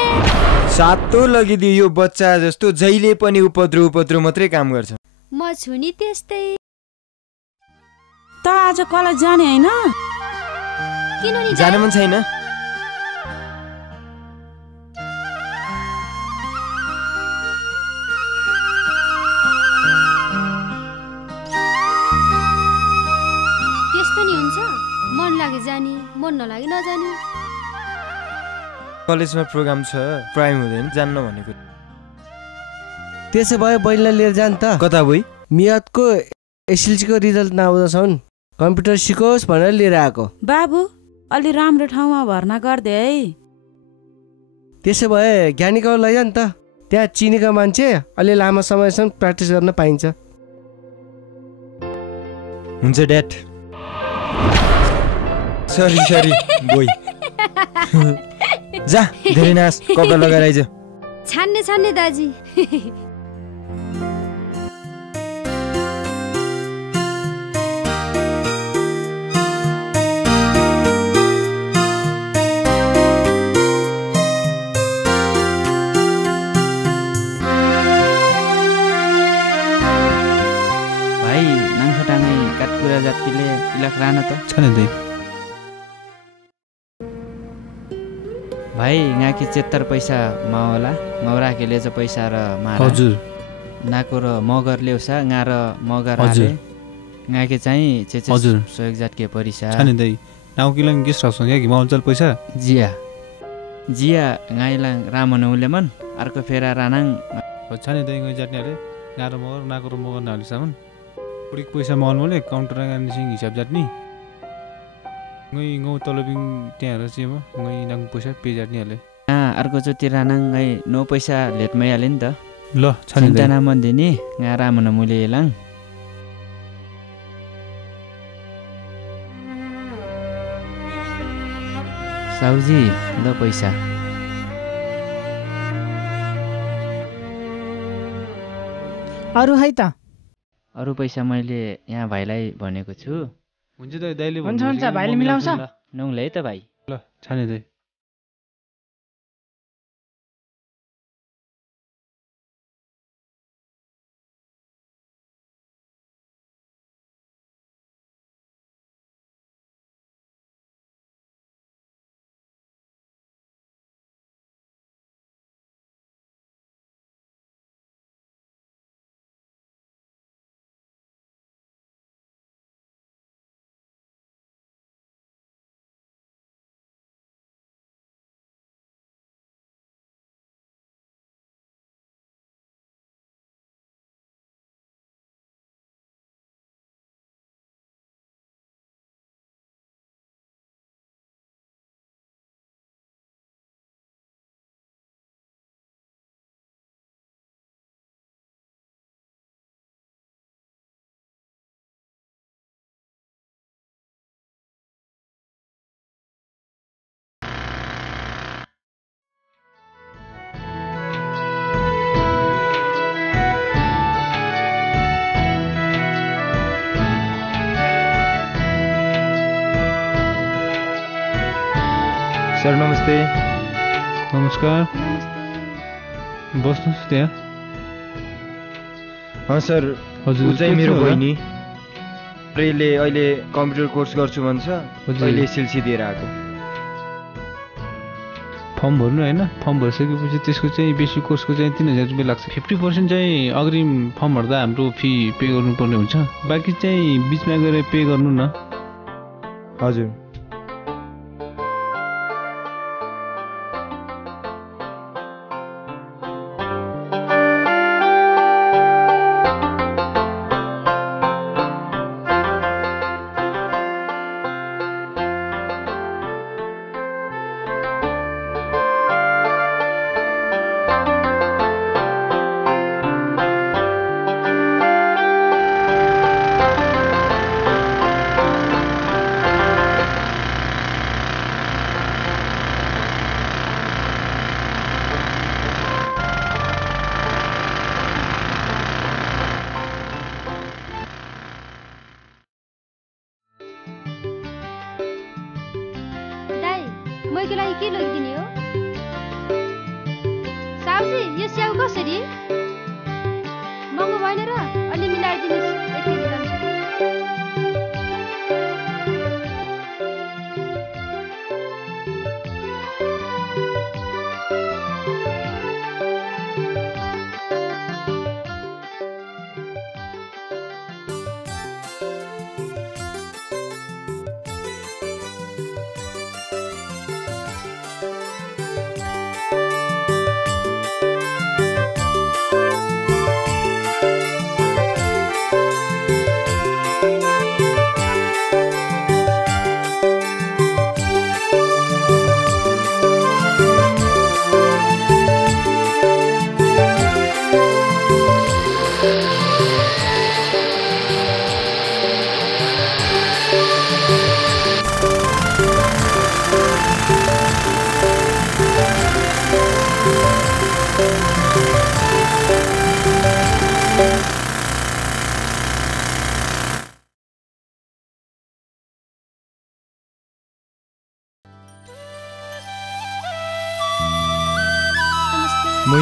सातो लगिदियो। यो बच्चा जस्तो जहिले पनि उपद्रो मात्रै काम गर्छ। म छु नि त्यस्तै। त आज कलेज जाने हैन? किन नि जाने मन छैन? त्यस्तो नि हुन्छ। मन लागे जाने, मन नलागे नजाने। कलेजमा प्रोग्राम छ, प्राइम हुँदैन, जान्न भनेको। त्यसो भए बहिनीलाई लिएर जान त। कता बोइ? मियादको एसएलसीको रिजल्ट नआउँदासम्म कम्प्युटर सिकोस् भनेर लिएर आएको। बाबु अलि राम्रो ठाउँमा भर्ना गरिदे है। त्यसो भए ज्ञानीको लैजा नि त। त्यहाँ चिनेको मान्छे अलि लामो समयसम्म प्र्याक्टिस गर्न पाइन्छ। हुन्छ ड्याड। सरी बोइ। जा धेरै नास ककर लगाएर आइज। छान्ने दाजी। भाइ नाङखटाङै काटकुरा जातकीले इलाक रान त छने दे भाइ गाकी 74 पैसा मावला ngौराकेले चाहिँ पैसा र मारा हजुर नाको र मगर ल्याउसा गा र मगर हजुर गाके चाहिँ चेचे हजुर सहयोग जात के परिसा छने दे नाउ किलङ गेस्ट हाउस या कि माउन्चल पैसा जिया गाइलाङ रामन उलेमन अर्को फेरा रानाङ छने दे गइ जाट्नेले गा र मगर नाको र मगर नाली सामन पुडिक पैसा माउन मोले काउन्टर गानी सिङ हिसाब जाट्नी गइ गौ तलबिङ त्यहाँ रसिम गइ नाङ पैसा पे जाट्नेले अर्को चाहिँ तिरानाङ गइ नो पैसा लेटमै हाले नि त ल छने दे चिन्ता मन दिनी गा रामन मुले लाङ साउजी ल पैसा अरु है त अरु पैसा मैले यहाँ भाइलाई भनेको छु हुन्छ त दाइले हुन्छ भाइले मिलाउँछ नौले है त भाइ ल छाने दे सर नमस्ते। नमस्कार। बस्नुहोस् त्यहाँ। सर हजुर ऊ चाहिँ मेरो बहिनी। यसले अहिले कम्प्युटर कोर्स गर्छु भन्छ। अहिले एसएलसी दिएर आएको। फर्म भर्नु होइन, फर्म भरिसकेपछि त्यसको चाहिँ बेसिक कोर्सको चाहिँ 3000 रुपियाँ लाग्छ। 50% चाहिँ अग्रिम फर्म भर्दा हाम्रो फी पे गर्नुपर्ने हुन्छ, बाँकी चाहिँ बिचमा गएर पे गर्नु न। हजुर। मैको लागि के लगिदिने हो? साउजी यो स्याउ कसरी? महँगो भएन र? अलि मिलाइदिनुहोस्, 1 केजी लान्छु।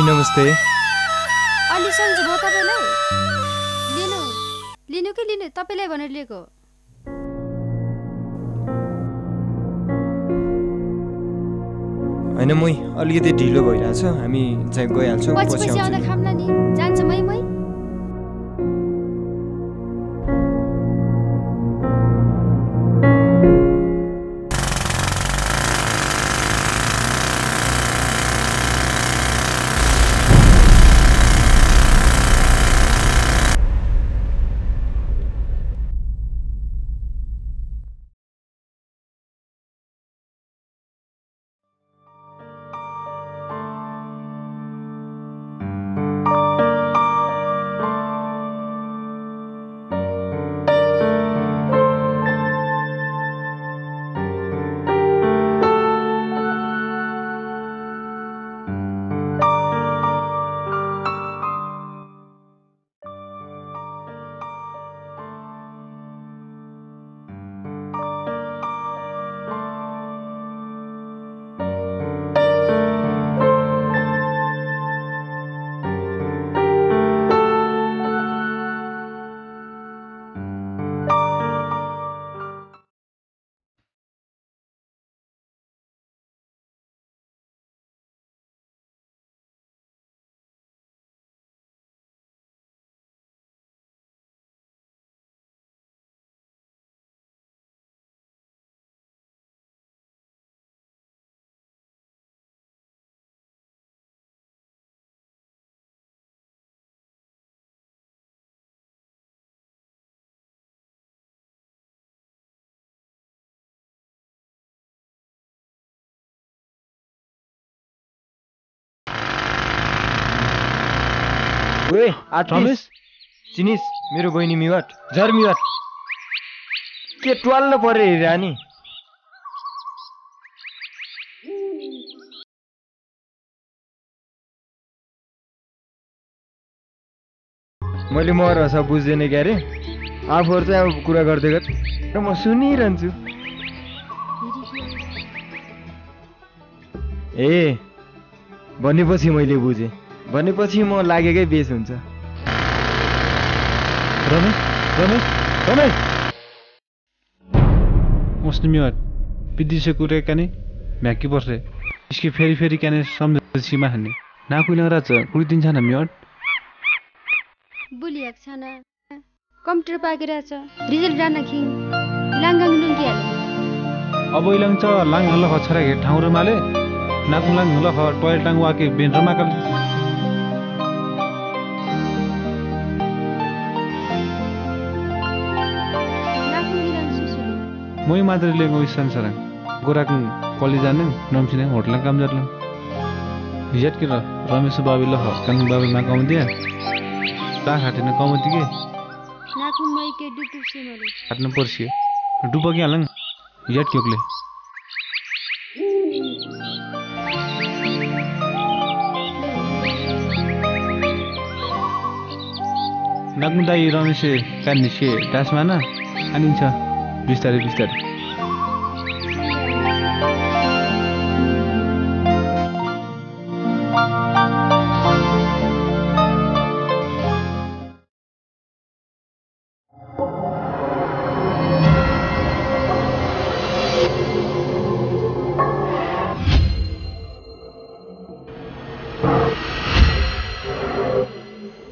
नमस्ते। अलि सन्चो भयो तपाईलाई? लिनु कि लिनु तपाईलाई भनेर लिएको। हैन मै अलिकति ढिलो भइरहेछ, हामी चाहिँ गइहाल्छौँ। पछि आउँदा खाम्ला नि, जान्छ मै। ओए आत्मिस चिनिस मेरो बहिनी मिवाट झर मिवाट के ट्वाल्न परे हेरा नि। मैले मर हँसा बुझ्दैन क्यारे, आफूहरू चाहिँ अब कुरा गर्दै गर र म सुनिरहन्छु। ए भनेपछि मैले बुझेँ। भनेपछि म लागेकै बेस हुन्छ। रमेश रमेश रमेश उसने मिवाट विदेशे कुरे काने म्याकी पर्से इसके फेरि फेरि काने सम्झ सीमा हान्ने नाकुइला राच कुडी दिन छाना मिवाट बुलियाक छाना कम्प्युटर पाकिरहेछ रिजल्ट जान्न खि लाङगाङ लुङ्की हाले अब इलाङ च लाङ हल्ला खछरा के ठाउँ र माले नाकुलाङ हल्ला ख टोइलेट टाङ वाके बेन र माकल मोई मात्रले गो संसार गोराक कलेज जाने नमसिने होटल काम जर्ला हिजट के रमेश बाबी ल हस्कन बाबी मा कम दिया ता खाटेन कम दिके नाकु मै के डुटु सेमले खाट्न पर्सी डुब के हालङ हिजट क्योकले नाकु दाई रमेश कान्निसे दासमाना आनिन्छ बिस्तारै बिस्तारै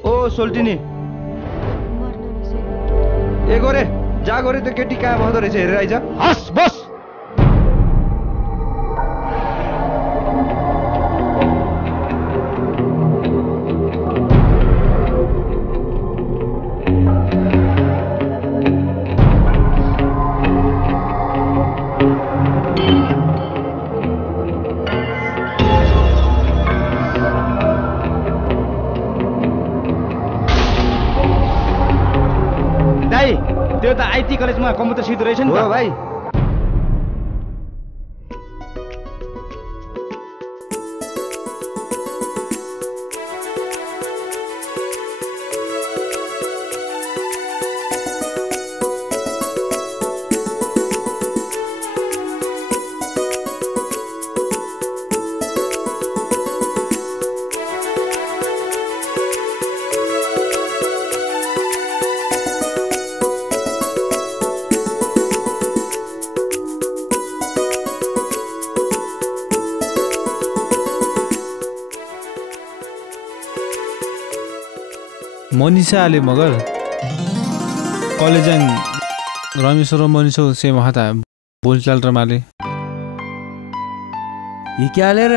ओ सोल्टिनी ए गोरे जा गरे त्यो केटी कहाँ बस्दो रहेछ हेरेर आइज। हस् बस दाइ त्यो त आइटी कलेजमा कम्प्युटर सिक्दो रहेछ नि त भाइ। मनिषा आले मगर कलेजाङ रमेश र मनिषा सेम हाता बोलचाल र माले हिक्याले र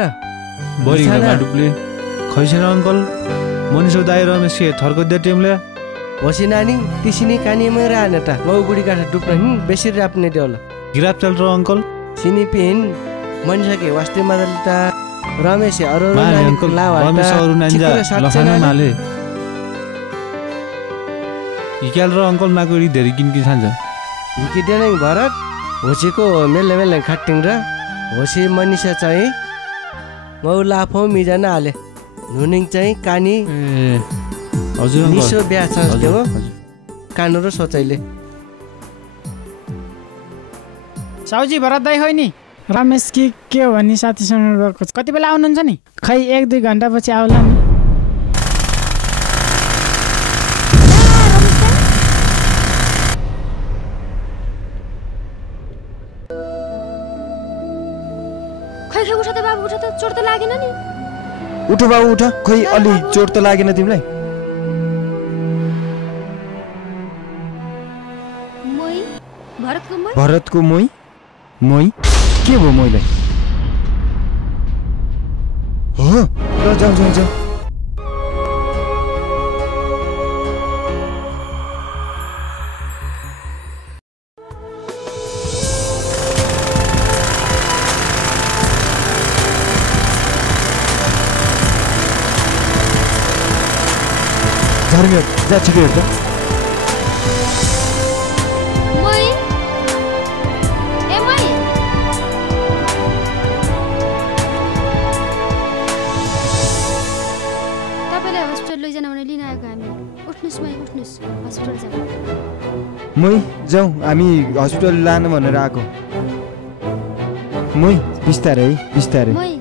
बरी गाडुप्ले खैसेन अंकल मनिषा दाइ रमेश के थर्को दे टेमले होसी नानी तिसिनी कानी मेरा आनेटा गौ गुडी काठ डुप्न बेसी राप्ने देउला गिराप चल र अंकल सिनी पिन मनिषा के वास्ते मदलता रमेश अरु अंकल रमेश अरु नान्जा लखाना माले हिक्याल र अंकल नागरी धेरै किनकी छान्छ हिकी देलङ भरत होसीको मेले मेले खट्टिङ र होसी मनिषा चाहिँ मौ लाफो मिजना आले नुनिङ चाहिँ कानी हजुर अंकल निसो ब्या छ देव कानो र सोचाइले साउजी भरत दाइ होइ नि रमेश के हो भनी साथीसँग गएको कति बेला आउनुहुन्छ नि खै 1-2 घण्टा पछि आउला नि उठ त बाबु उठ त चोट त लागेन नि उठ बाबु उठ खोइ अलि चोट त लागेन तिमीलाई मोइ भरतको मोइ मोइ के भयो मोइलाई हो ल जाऊ जाऊ जाऊ जा छिटो हेर्छ मोइ ए मोइ तपाईलाई हस्पिटल लैजान भने लिन आएको हामी उठ्नुस् मोइ उठ्नुस् हस्पिटल जाऊ मोइ जाऊ हामी हस्पिटल लान भनेर आएको मोइ बिस्तारै बिस्तारै मोइ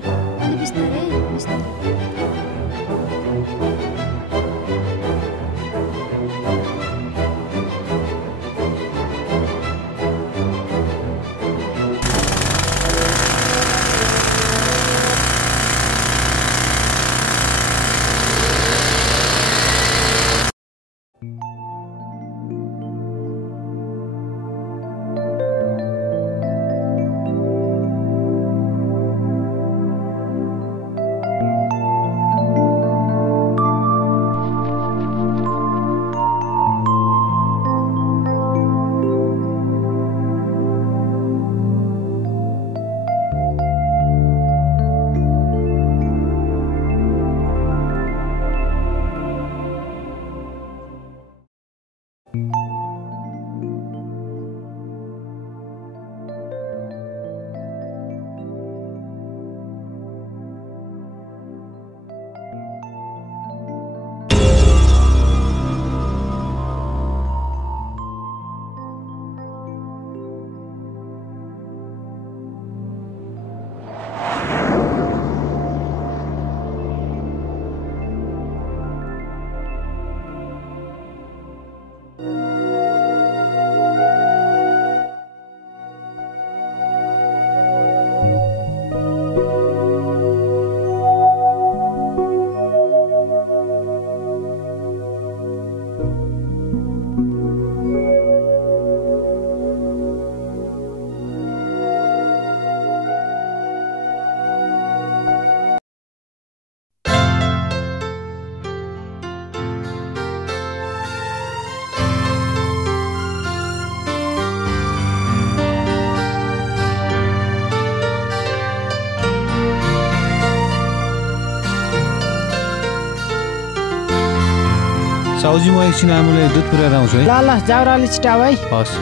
साउजी म एकछिन आमाले दुध पुऱ्याएर आउँछु है। ल ल जाऊ र अलि छिटो आऊ है। हस्।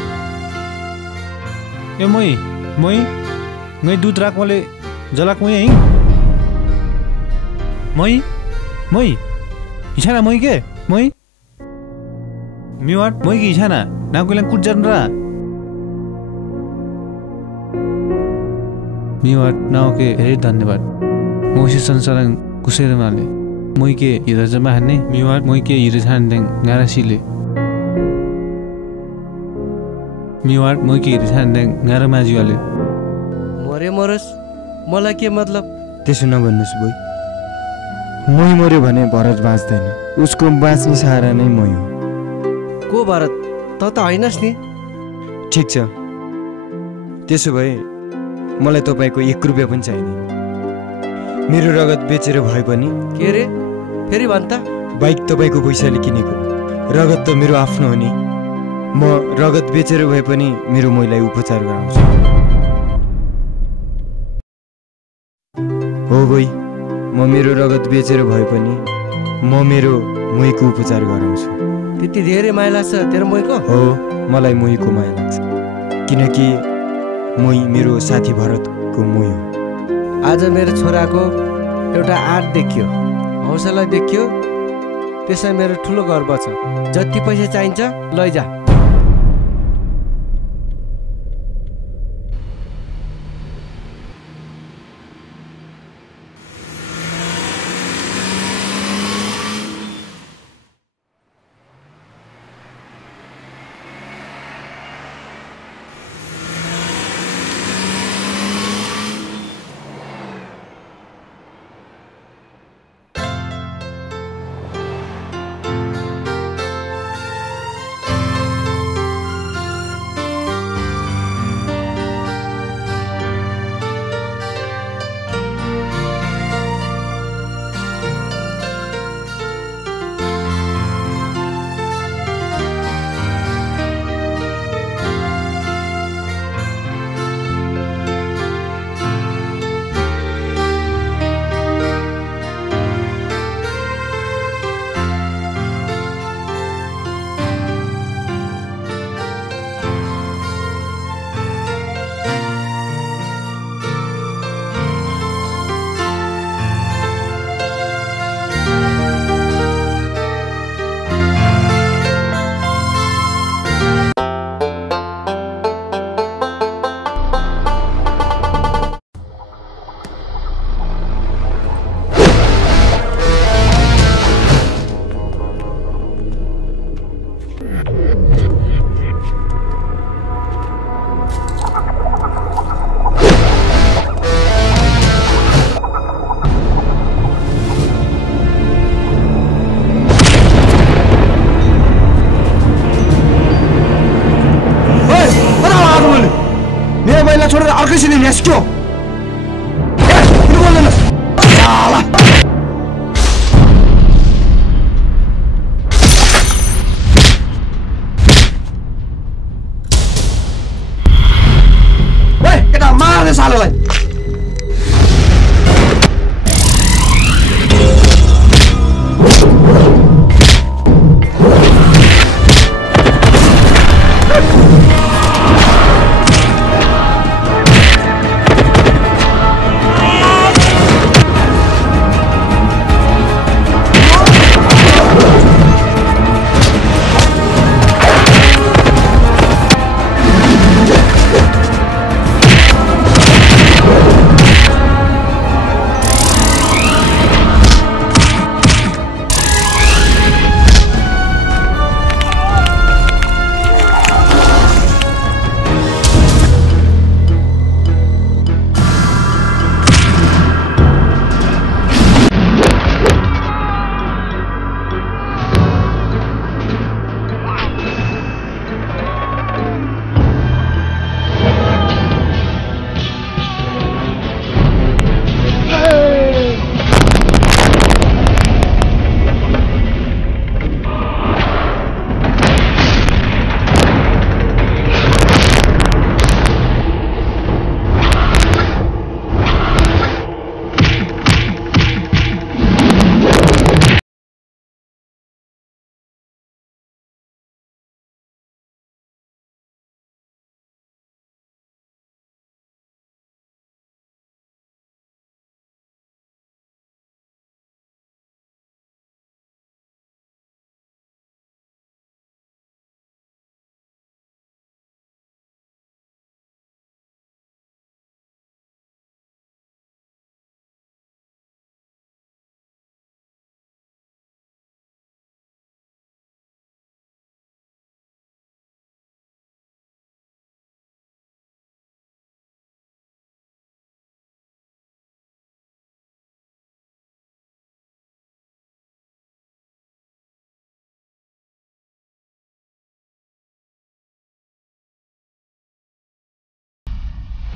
ए मै मै दुध राख मैले जलाक मै है। मै इछाना मै के मै मिवाट मै के इछाना नाकुला कुट जन रा मिवाट नाउ के धेरै धन्यवाद। मोसी संसार कुसेर माले मै के हिरा जमा हान्ने मिवाट मै के हिरा छान्ने गारासीले मिवाट मै के हिरा छान्ने गारा माझीवाले मरे मरस मलाई के मतलब। त्यसो नभन्नुहोस् बोइ। मै मर्यो भने भरत बाँच्दैन। उसको बाँच्ने सहारा नै मै हो। को भरत त हैनस् नि। ठिक छ त्यसो भए मलाई तपाईँको 1 रुपियाँ पनि चाहिँदैन। मेरो रगत बेचेर भए पनि। के रे फेरि भन् त। बाइक तपाईँको पैसाले किनेको रगत त मेरो आफ्नो हो नि। म रगत बेचेर भए पनि मेरो मैलाई उपचार गराउँछु। हो बोइ म मेरो रगत बेचेर भए पनि म मेरो मैको उपचार गराउँछु। त्यति धेरै माया लाग्छ तेरो मैको? हो मलाई मैको माया लाग्छ किनकि मै मेरो साथी भरतको मै हो। आज मेरो छोराको एउटा आँट देखियो, हौसला देखियो, त्यसै मेरो ठुलो गर्व छ। जति पैसा चाहिन्छ लैजा। छोडेर अर्कैसित न्यास्क्यो। केटा मार्ने सालोलाई।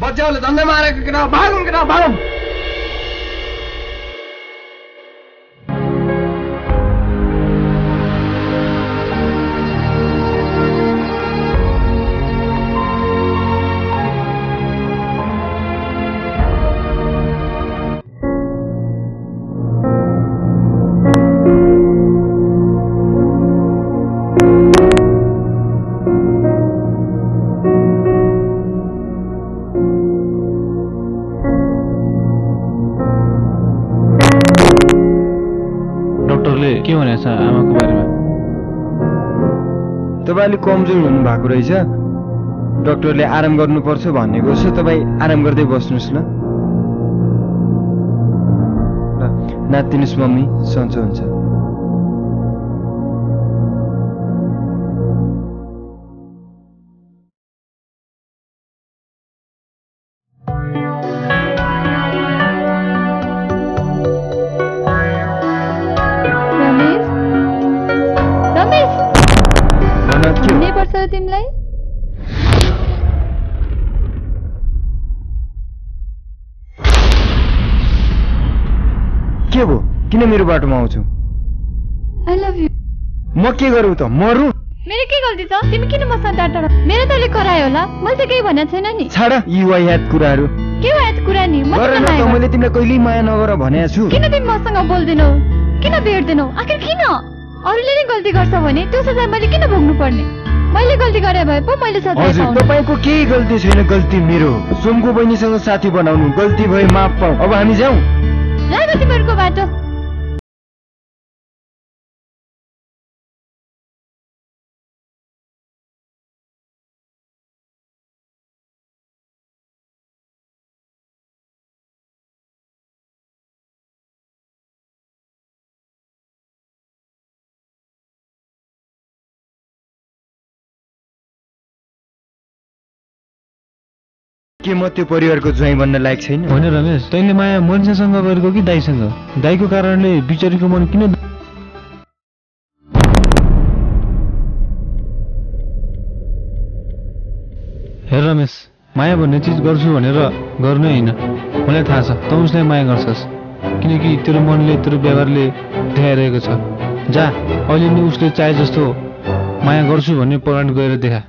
बच्चाहरूले धन्दा मारेको केटा भागौँ केटा भागौँ। के भनेको छ आमाको बारेमा? तपाईँ अलिक कमजोर हुनुभएको रहेछ, डाक्टरले आराम गर्नुपर्छ भनेको छ। तपाईँ आराम गर्दै बस्नुहोस् ल। नातिनुहोस् मम्मी, सन्चो हुन्छ। तिमीलाई के भो? किन मेरो बाटोमा आउँछु? I love you. म के गरौँ त? मरु? मेरो के गल्ती छ? तिमी किन मसँग टाढा? मेरो तले करायो होला, मैले त केही भनेको छैन नि। छाड यी वायात कुराहरू। के वायात कुरा नि? मैले तिमीलाई कहिल्यै माया नगर भनेको छु। किन तिमी मसँग बोल्दैनौ? किन भेट्दैनौ? आखिर किन? अरूले नै गल्ती गर्छ भने त्यो सजाय मैले किन भोग्नु पर्ने? मैले गल्ती गरे भए पो मैले सजाय पाउँछु। हजुर, तपाईको केही गल्ती छैन, गल्ती मेरो। सोमको बहिनीसँग साथी बनाउनु, गल्ती भए माफ पाऊ। अब हामी जाउँ। लाग्यो तिमीहरूको बाटो। के म त्यो परिवारको ज्वाइँ बन्न लायक छैन? होइन रमेश, तैँले माया मनिषासँग गरेको कि दाइसँग? दाइको कारणले बिचरीको मन किन? हेर रमेश, माया भन्ने चिज गर्छु भनेर गर्नै होइन। मलाई थाहा छ त उसलाई माया गर्छस्, किनकि तेरो मनले तेरो व्यवहारले देखाइरहेको छ। जा, अहिले नै उसले चाहे जस्तो माया गर्छु भन्ने प्रमाण गरेर देखा।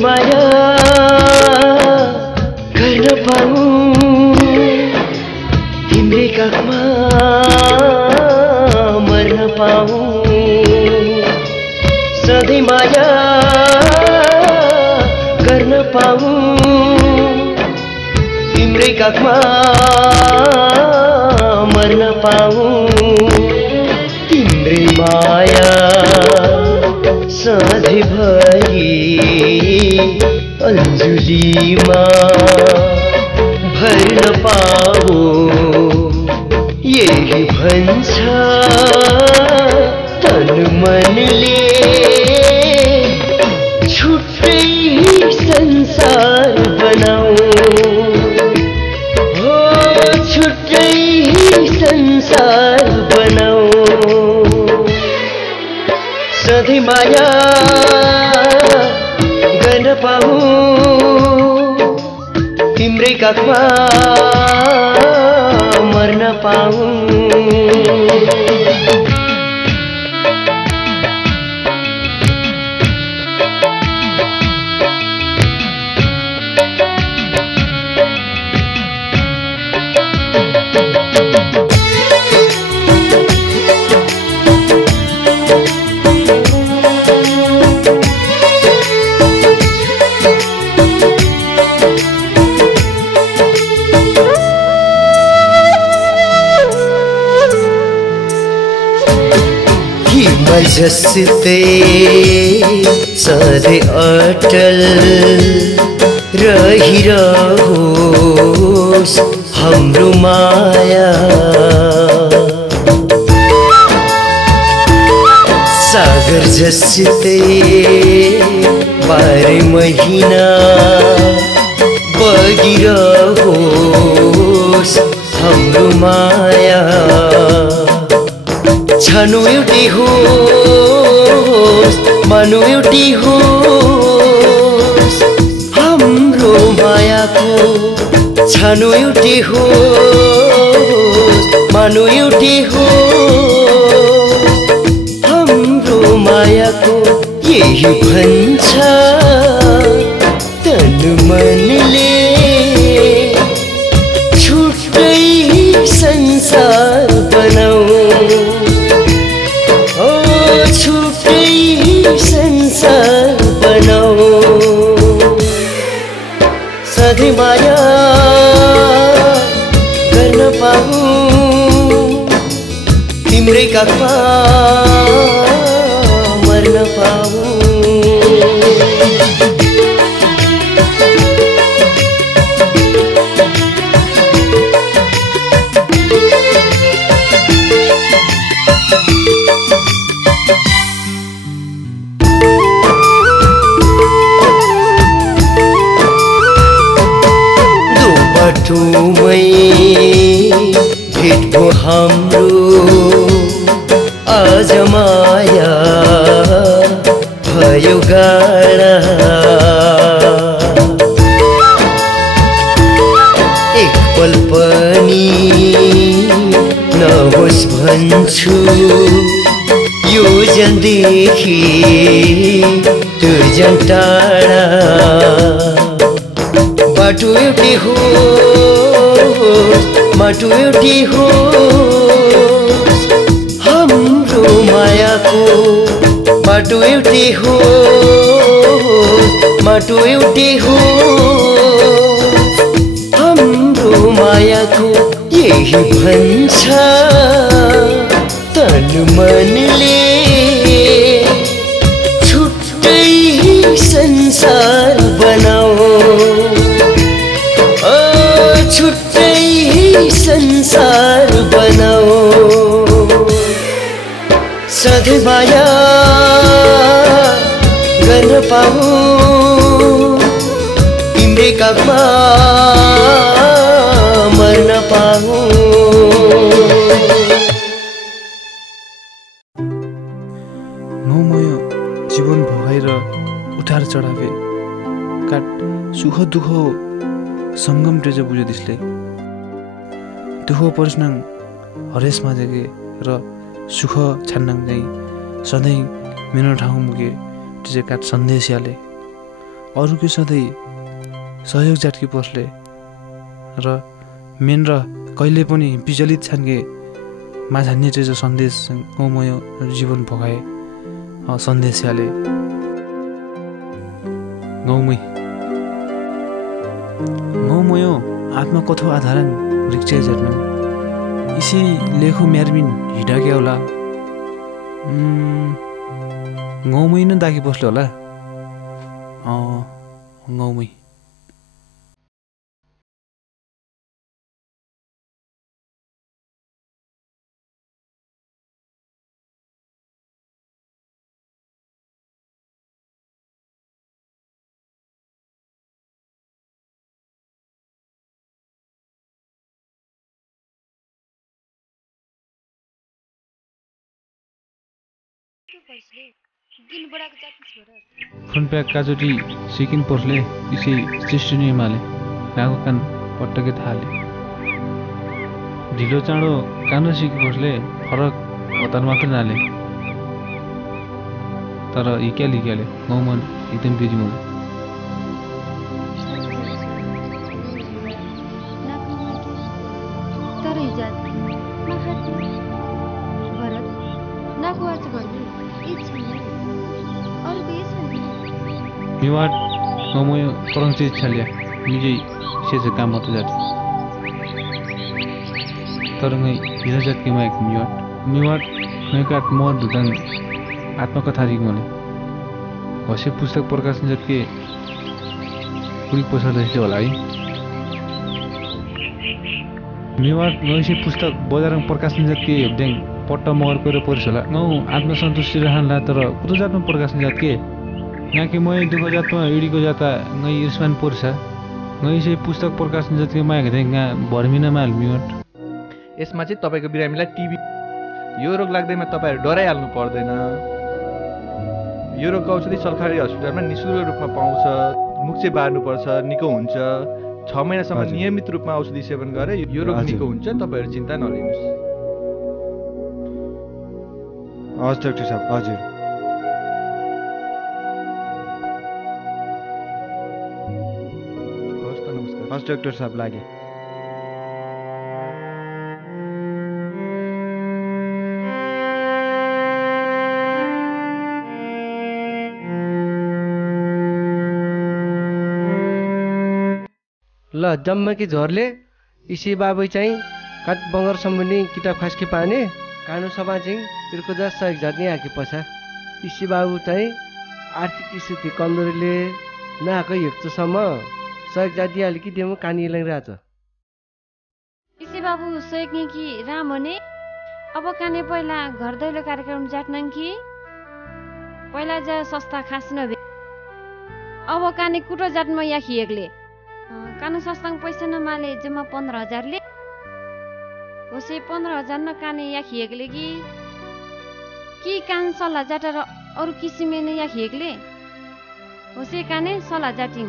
माया गर्न पाऊँ तिम्रै काखमा मर्न पाऊँ सधैँ माया गर्न पाऊँ तिम्रै काखमा मर्न पाऊँ तिम्रै माया सधैँभरि अन्जुलीमा भर्न पाऊँ यही भन्छ तन मनले छुट्टै संसार बनाऊ हो छुट्टै संसार बनाऊ सधैँ माया गर्न पाऊँ तिम्रै काखमा मर्न पाऊँ जस्तै सधैँ अटल रहिरहोस् हाम्रो माया सागर जस्तै बाह्रै महिना बगिरहोस् हाम्रो माया छानो एउटै होस् मानो एउटै होस् हाम्रो मायाको छानो एउटै होस् मानो एउटै होस् हाम्रो मायाको यही भन्छ तन मनले छुट्टै संसार बनाऊ संसार बनाऊ सधैँ माया गर्न पाऊँ तिम्रै काखमा मर्न पाऊँ बाटोमै भेट भो हाम्रो आज माया भयो गाडा एक पल पनि नहोस् भन्छु यो जनदेखि त्यो जन टाढा बाटो एउटै होस् माटो एउटै होस् हाम्रो मायाको बाटो एउटै होस् माटो एउटै होस् हाम्रो मायाको यही भन्छ तन मनले छुट्टै संसार बनाऊ छुट्टै संसार बनाऊ सधैँ माया गर्न पाऊँ तिम्रै काखमा मर्न पाऊँ नौमय जीवन भोगाएर उठार चढावे काट सुख दुःख सङ्गम टेज बुझ्यो त्यसले दुःख पर्सनाङ हरेस माझेगे र सुख छान्नाङ चाहिँ सधैँ मेरो ठाउँ मुके टेजे काट सन्देश्याले अरूको सधैँ सहयोग जाटकी पर्सले र मेन र कहिले पनि विचलित छान्के माझान्ने टेज सन्देश गौमय जीवन भोगाए सन्देश्याले गौमय आत्मा कथो आधारण रिक्चे जर्न इसी लेखो म्यारमिन हिडाके होला गौमै न दाकी बस्ले होला गौमै फ्रन्ट प्याक काजोटी सिकिन पर्सले इसी चिस्टुनी माले नागो कान पट्टके थाले ढिलो चाँडो कानो सिकी पर्सले फरक अतार मात्र नाले तर हिक्याले गाउँमा एकदम बिजी मलाई मिवाट गमोय परङ चीज छल्या निजै सेज काम मत जाति तरङै हिरा जात के माइक मिवाट नकाट म दुदन आत्मकथा रिगमले हसे पुस्तक प्रकाशन जत्के कुड़ी पोसा जैसे होला है मेवार नैसे पुस्तक बजारमा प्रकाशन जत्के हेब्देङ पट्टा मगर कोर परिस होला नौ आत्मसन्तुष्टि रहला तर कुतो जातमा प्रकाशन जत्के नाकि मै दुख जातमा इडीको जाता नै युस्मान पर्सा नैसे पुस्तक प्रकाशन जत्के माग देङा भर्मिना माल मिवट यसमा चाहिँ तपाईको बिरामीलाई टिबी यो रोग लाग्दैमा तपाईहरु डराइहाल्नु पर्दैन यो रोगको औषधि सरकारी अस्पतालमा निशुल्क रूपमा पाउँछ मुख चाहिँ बार्नुपर्छ निको हुन्छ 6 महिनासम्म नियमित रूपमा औषधि सेवन गरे यो रोग निको हुन्छ तपाईहरु चिन्ता नलिनुस् हजुर डाक्टर साहब हजुर हस् डाक्टर साहब लागे ल जम्माकी झोरले इसी बाबु चाहिँ काट बङ्गर सम्बन्धी किताब खासकी पाने कानु सभा चाहिँ तिर्को जा सहयोग जाने आके पछा इसी बाबु चाहिँ आर्थिक स्थिति कमजोरीले नआएको हेक्चोसम्म सहयोग जाति अलिकति देऊ कानी लगिरहेछ इसी बाबु सहयोग कि राम ने अब काने पहिला घर दैलो कार्यक्रम जाट्न कि पहिला जा सस्ता खास नभे अब काने कुटो जाटमा याखी एकले कानु सस्ताङ पैसा नमाले जम्मा 15,000 ले होसे 15,000 न काने याखी एकले कि कान सल्लाह जाटर अरु किसिमे ने याखी एकले होसे काने सल्लाह जाटिङ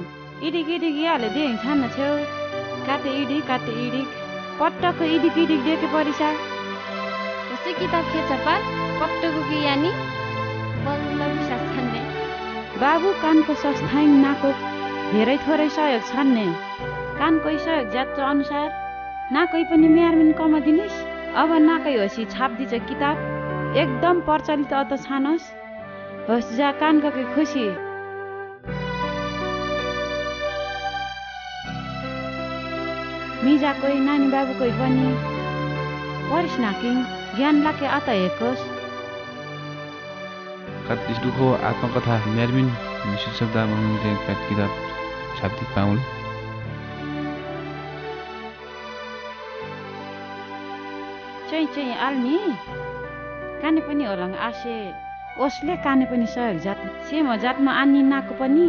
इडिक हाले दे छान्न छेउ काटे इडिक पट्टको इडिक देके परिसा होसे किताब खेचपा पट्टको कि यानी बल्ल विश्वास छन्ने बाबु कानको सस्ताङ नाको धेरै थोरै सहयोग छन्ने कानको सहयोग जात्र अनुसार नाकै पनि म्यारमिन कम दिनिस् अब नाकै होसी छाप दिन्छ किताब एकदम प्रचलित अत छानस होस जा कानको के खुसी मिजा कोही नानी बाबु कोही पनि परिस नाकिङ ज्ञान लाके आत हेकोस् कति दुखो आत्मकथा म्यारमिन शीर्षकदा मङ्गे किताब छाप्दी पाउल चाहिँ आल्नी काने पनि होलाङ आसे ओसले काने पनि सहयोग जात सेम जातमा आनी नाको पनि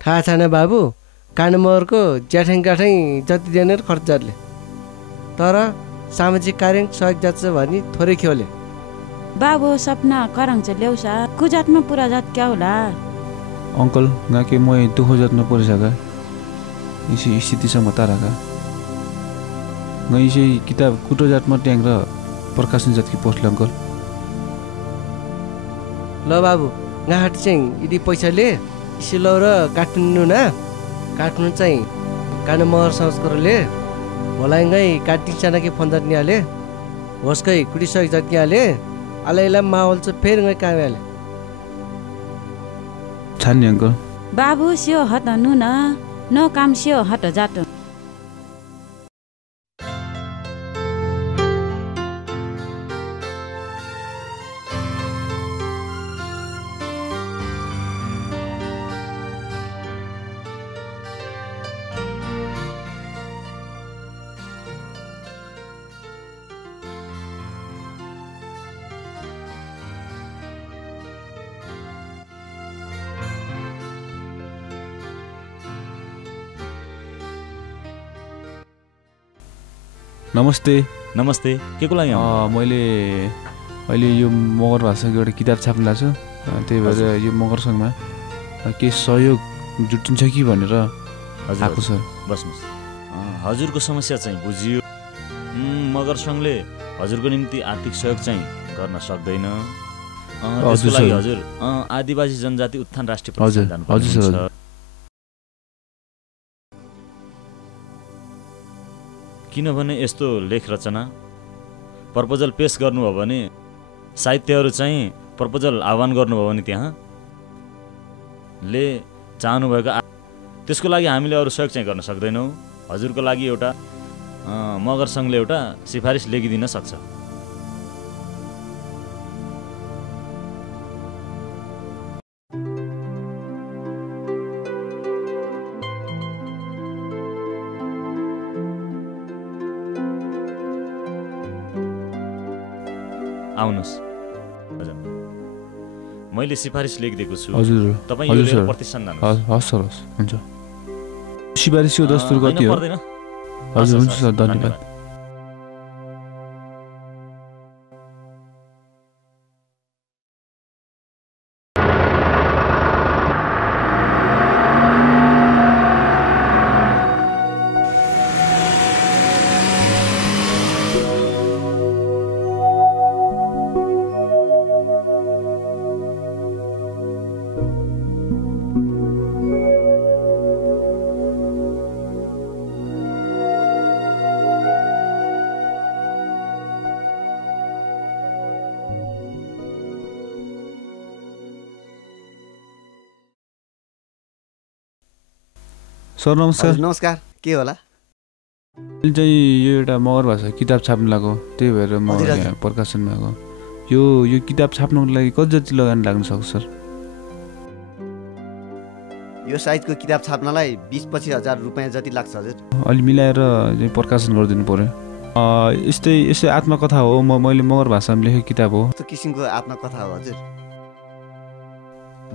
थाहा छैन बाबु कानुमरको ज्याठ्याङ गाठ्याङ जति दिने खर्चले तर सामाजिक कार्य सहयोग जान्छ भनी थोरै खेले बाबु सपना करङ चाहिँ ल्याउँछ कुजातमा पुरा जात क्या होला अंकल गाके मैं 2000 इसी स्थितिसम्म ताराका इसे किताब कुटो जातमा ट्याङ र प्रकाशन जातकी पोस्ट अंकल ल बाबु गाहाट चाहिँ यदि पैसाले इसिलो र काट्नु न काट्नु चाहिँ काने महर संस्कारले भलाइङै काट्टी चानाकी फन्दा नियाले होस्कै कुडी सक जकियाले आलैला माहौल चाहिँ फेरि गई कामेले छान्ने अंकल बाबु सियो हत नु न काम सियो हत जात नमस्ते नमस्ते के को लागि मैले अहिले यो मगर भाषाको एउटा किताब छाप्नु लाग्छ त्यही भएर यो मगर सङ्घमा के सहयोग जुटिन्छ कि भनेर आएको छ बस्नुहोस् हजुरको समस्या चाहिँ बुझियो मगर सङ्घले हजुरको निम्ति आर्थिक सहयोग चाहिँ गर्न सक्दैन त्यसको लागि हजुर आदिवासी जनजाति उत्थान राष्ट्रिय प्रतिष्ठान जानुपर्छ किनभने यस्तो लेख रचना प्रपोजल पेश गर्नुभयो भने साहित्यहरू चाहिँ प्रपोजल आह्वान गर्नुभयो भने त्यहाँ ले चाहनुभएको त्यसको लागि हामीले अरू सहयोग चाहिँ गर्न सक्दैनौँ हजुरको लागि एउटा मगर सङ्घले एउटा सिफारिस लेखिदिन सक्छ आउनुहोस् हजुर मैले सिफारिस लेखिदिएको छु हजुर तपाईँ यो लिएर प्रतिष्ठान जानुहोस् हस् सर हस् हुन्छ सिफारिसको दस्तुर कति हो हजुर हुन्छ सर धन्यवाद सर नमस्कार नमस्कार के होला अहिले चाहिँ यो एउटा मगर भाषा किताब छाप्नु लाग्यो त्यही भएर म यहाँ प्रकाशनमा आएको यो किताब छाप्नुको लागि कति जति लगानी लाग्न सक्छ सर यो साइजको किताब छाप्नलाई 20-25,000 रुपियाँ जति लाग्छ हजुर अलि मिलाएर प्रकाशन गरिदिनु पर्यो यस्तै आत्मकथा हो मैले मगर भाषामा लेखेको किताब हो यस्तो किसिमको आत्मकथा हो हजुर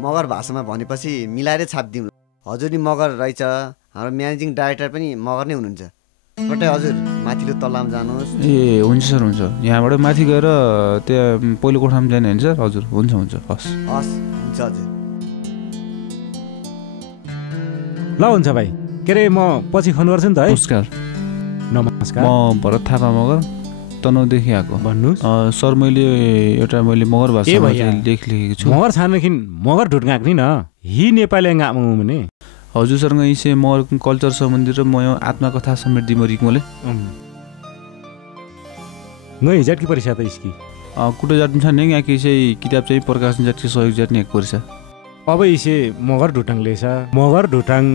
मगर भाषामा भनेपछि मिलाएरै छापिदिउँ हजुर नि मगर रहेछ हाम्रो म्यानेजिङ डाइरेक्टर पनि मगर नै हुनुहुन्छ पटै हजुर माथिल्लो तल्लामा जानुहोस् ए हुन्छ सर हुन्छ यहाँबाट माथि गएर त्यहाँ पहिलो कोठामा जाने होइन सर हजुर हुन्छ हस् हुन्छ हजुर ल हुन्छ भाइ के अरे म पछि फोन गर्छु नि त है नमस्कार म भरत थापा मगर तनहुँदेखि आएको भन्नुहोस् सर मैले मगर भाषामा लेखेको छु मगर छानखिन मगर ढुटगाक नि न हि नेपाली गाउने हजुरसँग इसे मगर कल्चर सम्बन्धी र म आत्मकथा समृद्धि मरिकमले गई जात की परीक्षा त इसकी कुटो जात छ नि यहाँ के किताब चाहिँ प्रकाशन जात के सहयोग जात नि परीक्षा अब इसे मगर ढुटाङ लेछ मगर ढुटाङ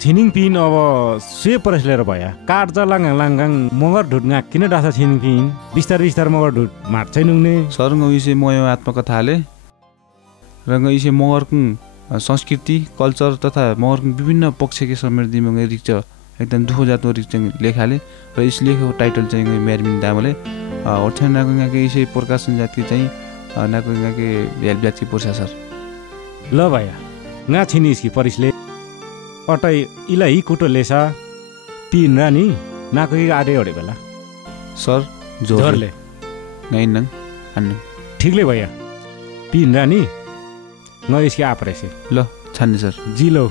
छिनिङ पिन अब से परसलेर भया काट जलाङ लाङगाङ मगर ढुटगाक किन डासा छिनिङ पिन बिस्तार मगर ढुट माट चाहिँ नुङ्ने सरङ इसे म आत्मकथाले र इसे मगरको संस्कृति कल्चर तथा मगरको विभिन्न पक्षको समृद्धिमा रिक्छ एकदम दुःख जातको रिक्छ लेखाले र यस लेखको टाइटल चाहिँ म्यारमिन दामले ओठ्यान नाको यहाँको इसे प्रकाशन जातकी चाहिँ नाको यहाँको हेल्प जातकी पर्छ सर ल भया गा छिनी इसकी परिसले अटै इला हि कुटो लेसा पिन रानी नाको हि आडे ओडे बेला सर जोरले गाइन नङ अन्नु ठीकले भया पिन रानी न इसकी आप्रेसे ल छान्ने सर जिलो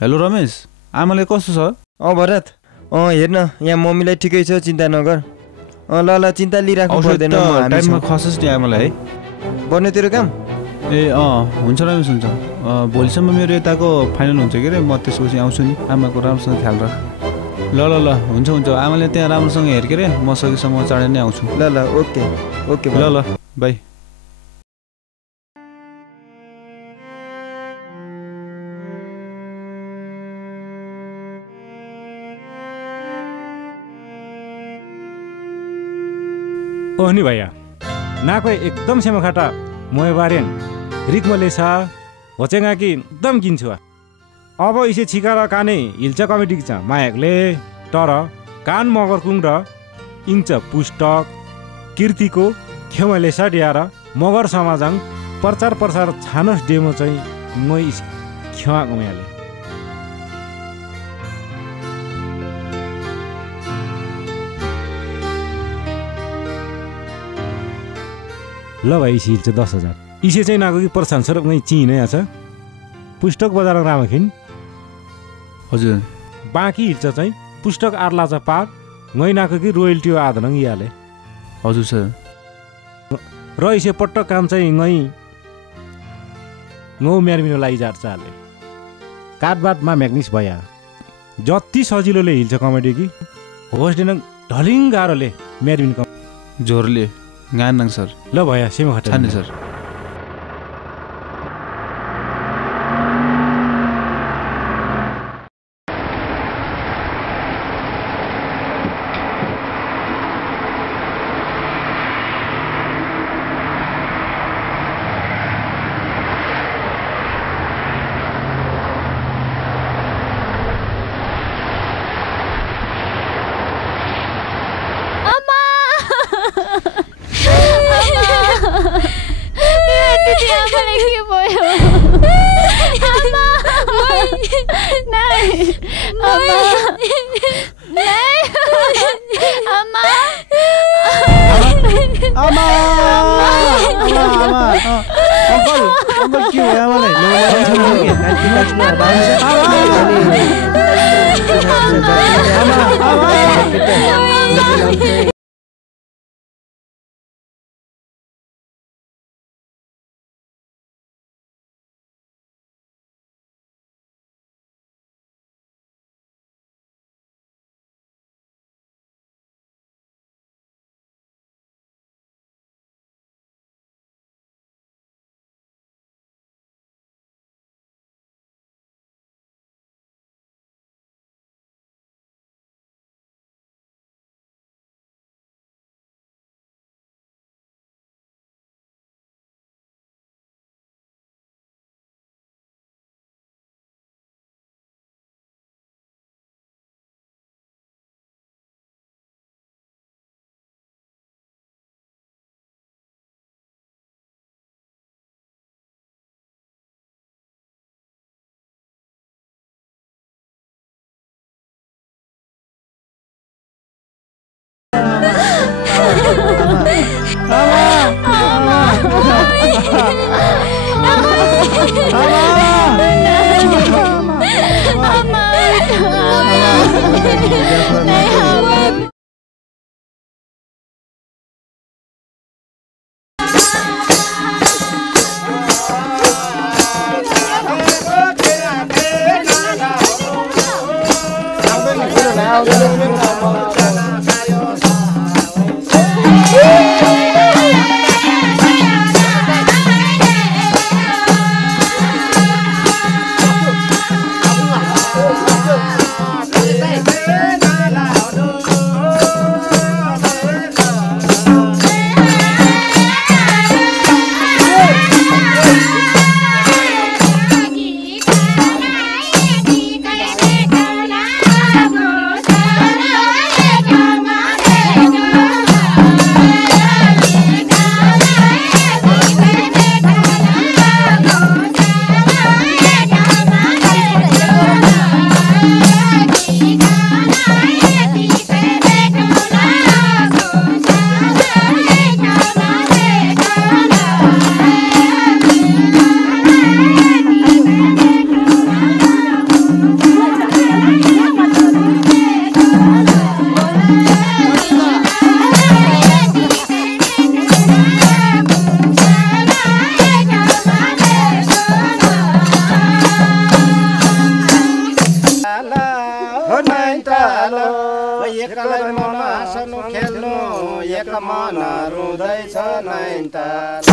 हेलो रमेश आमाले कस्तो छ भरत हेर्न यहाँ मम्मीलाई ठिकै छ चिन्ता नगर ल ल चिन्ता लिइराख्नु पर्दैन टाइममा खसोस् नि आमालाई है बन्यो तेरो काम ए हुन्छ रमेश हुन्छ भोलिसम्म मेरो यताको फाइनल हुन्छ के अरे म त्यसपछि आउँछु नि आमाको राम्रोसँग ख्याल राख ल ल ल हुन्छ हुन्छ आमाले त्यहाँ राम्रोसँग हेर के अरे म सकेसम्म चाँडै नै आउँछु ल ल ओके ओके ल ल बाई ओहनी भैया नाको एकदम सेमा खाटा मोय बारेन रिक मलेसा होचेगा कि एकदम किन्छु अब इसे छिका र काने हिल्चा कमिटी छ मायाकले तर कान मगर कुङ र इङ्च पुस्तक कीर्तिको खेमले सडियार मगर समाजङ प्रचार प्रसार छानस डेमो चाहिँ मै खेवा गम्याले ल भाइ इसी हिल्छ 10,000 इसे चाहिँ नाको कि प्रशान सर मै चिने छ पुस्तक बजार राम खिन हजुर बाँकी हिल्छ चाहिँ पुस्तक आर्ला छ पार मै नाको कि रोयल्टी आधनङ याले हजुर सर र इसे पट्ट काम चाहिँ मै ngौ म्यारमिनो लागि जाट चाले काटबाटमा म्याग्निस भया जति सजिलोले हिल्छ कमेडी कि होस्ट दिन ढलिङ गाह्रोले म्यारमिन जोरले गान्नाङ सर ल भया सेम खटा छान्ने सर हाँस्नु खेल्नु एक मन रुँदैछ नैनताल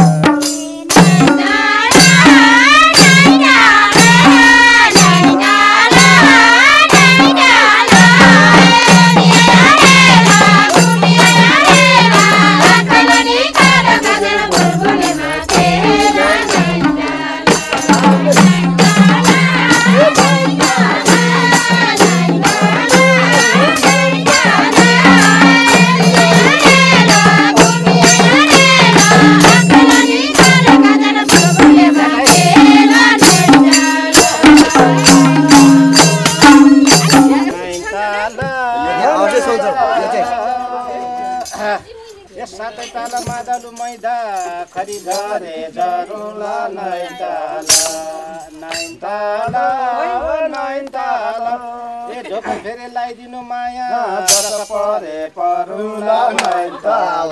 सातै ताल मादलु मैदा खरी गरे जरुला नैनताल नैनताल नैनताल ए झोक फेरि लाइदिनु माया बरस परे परुला नैनताल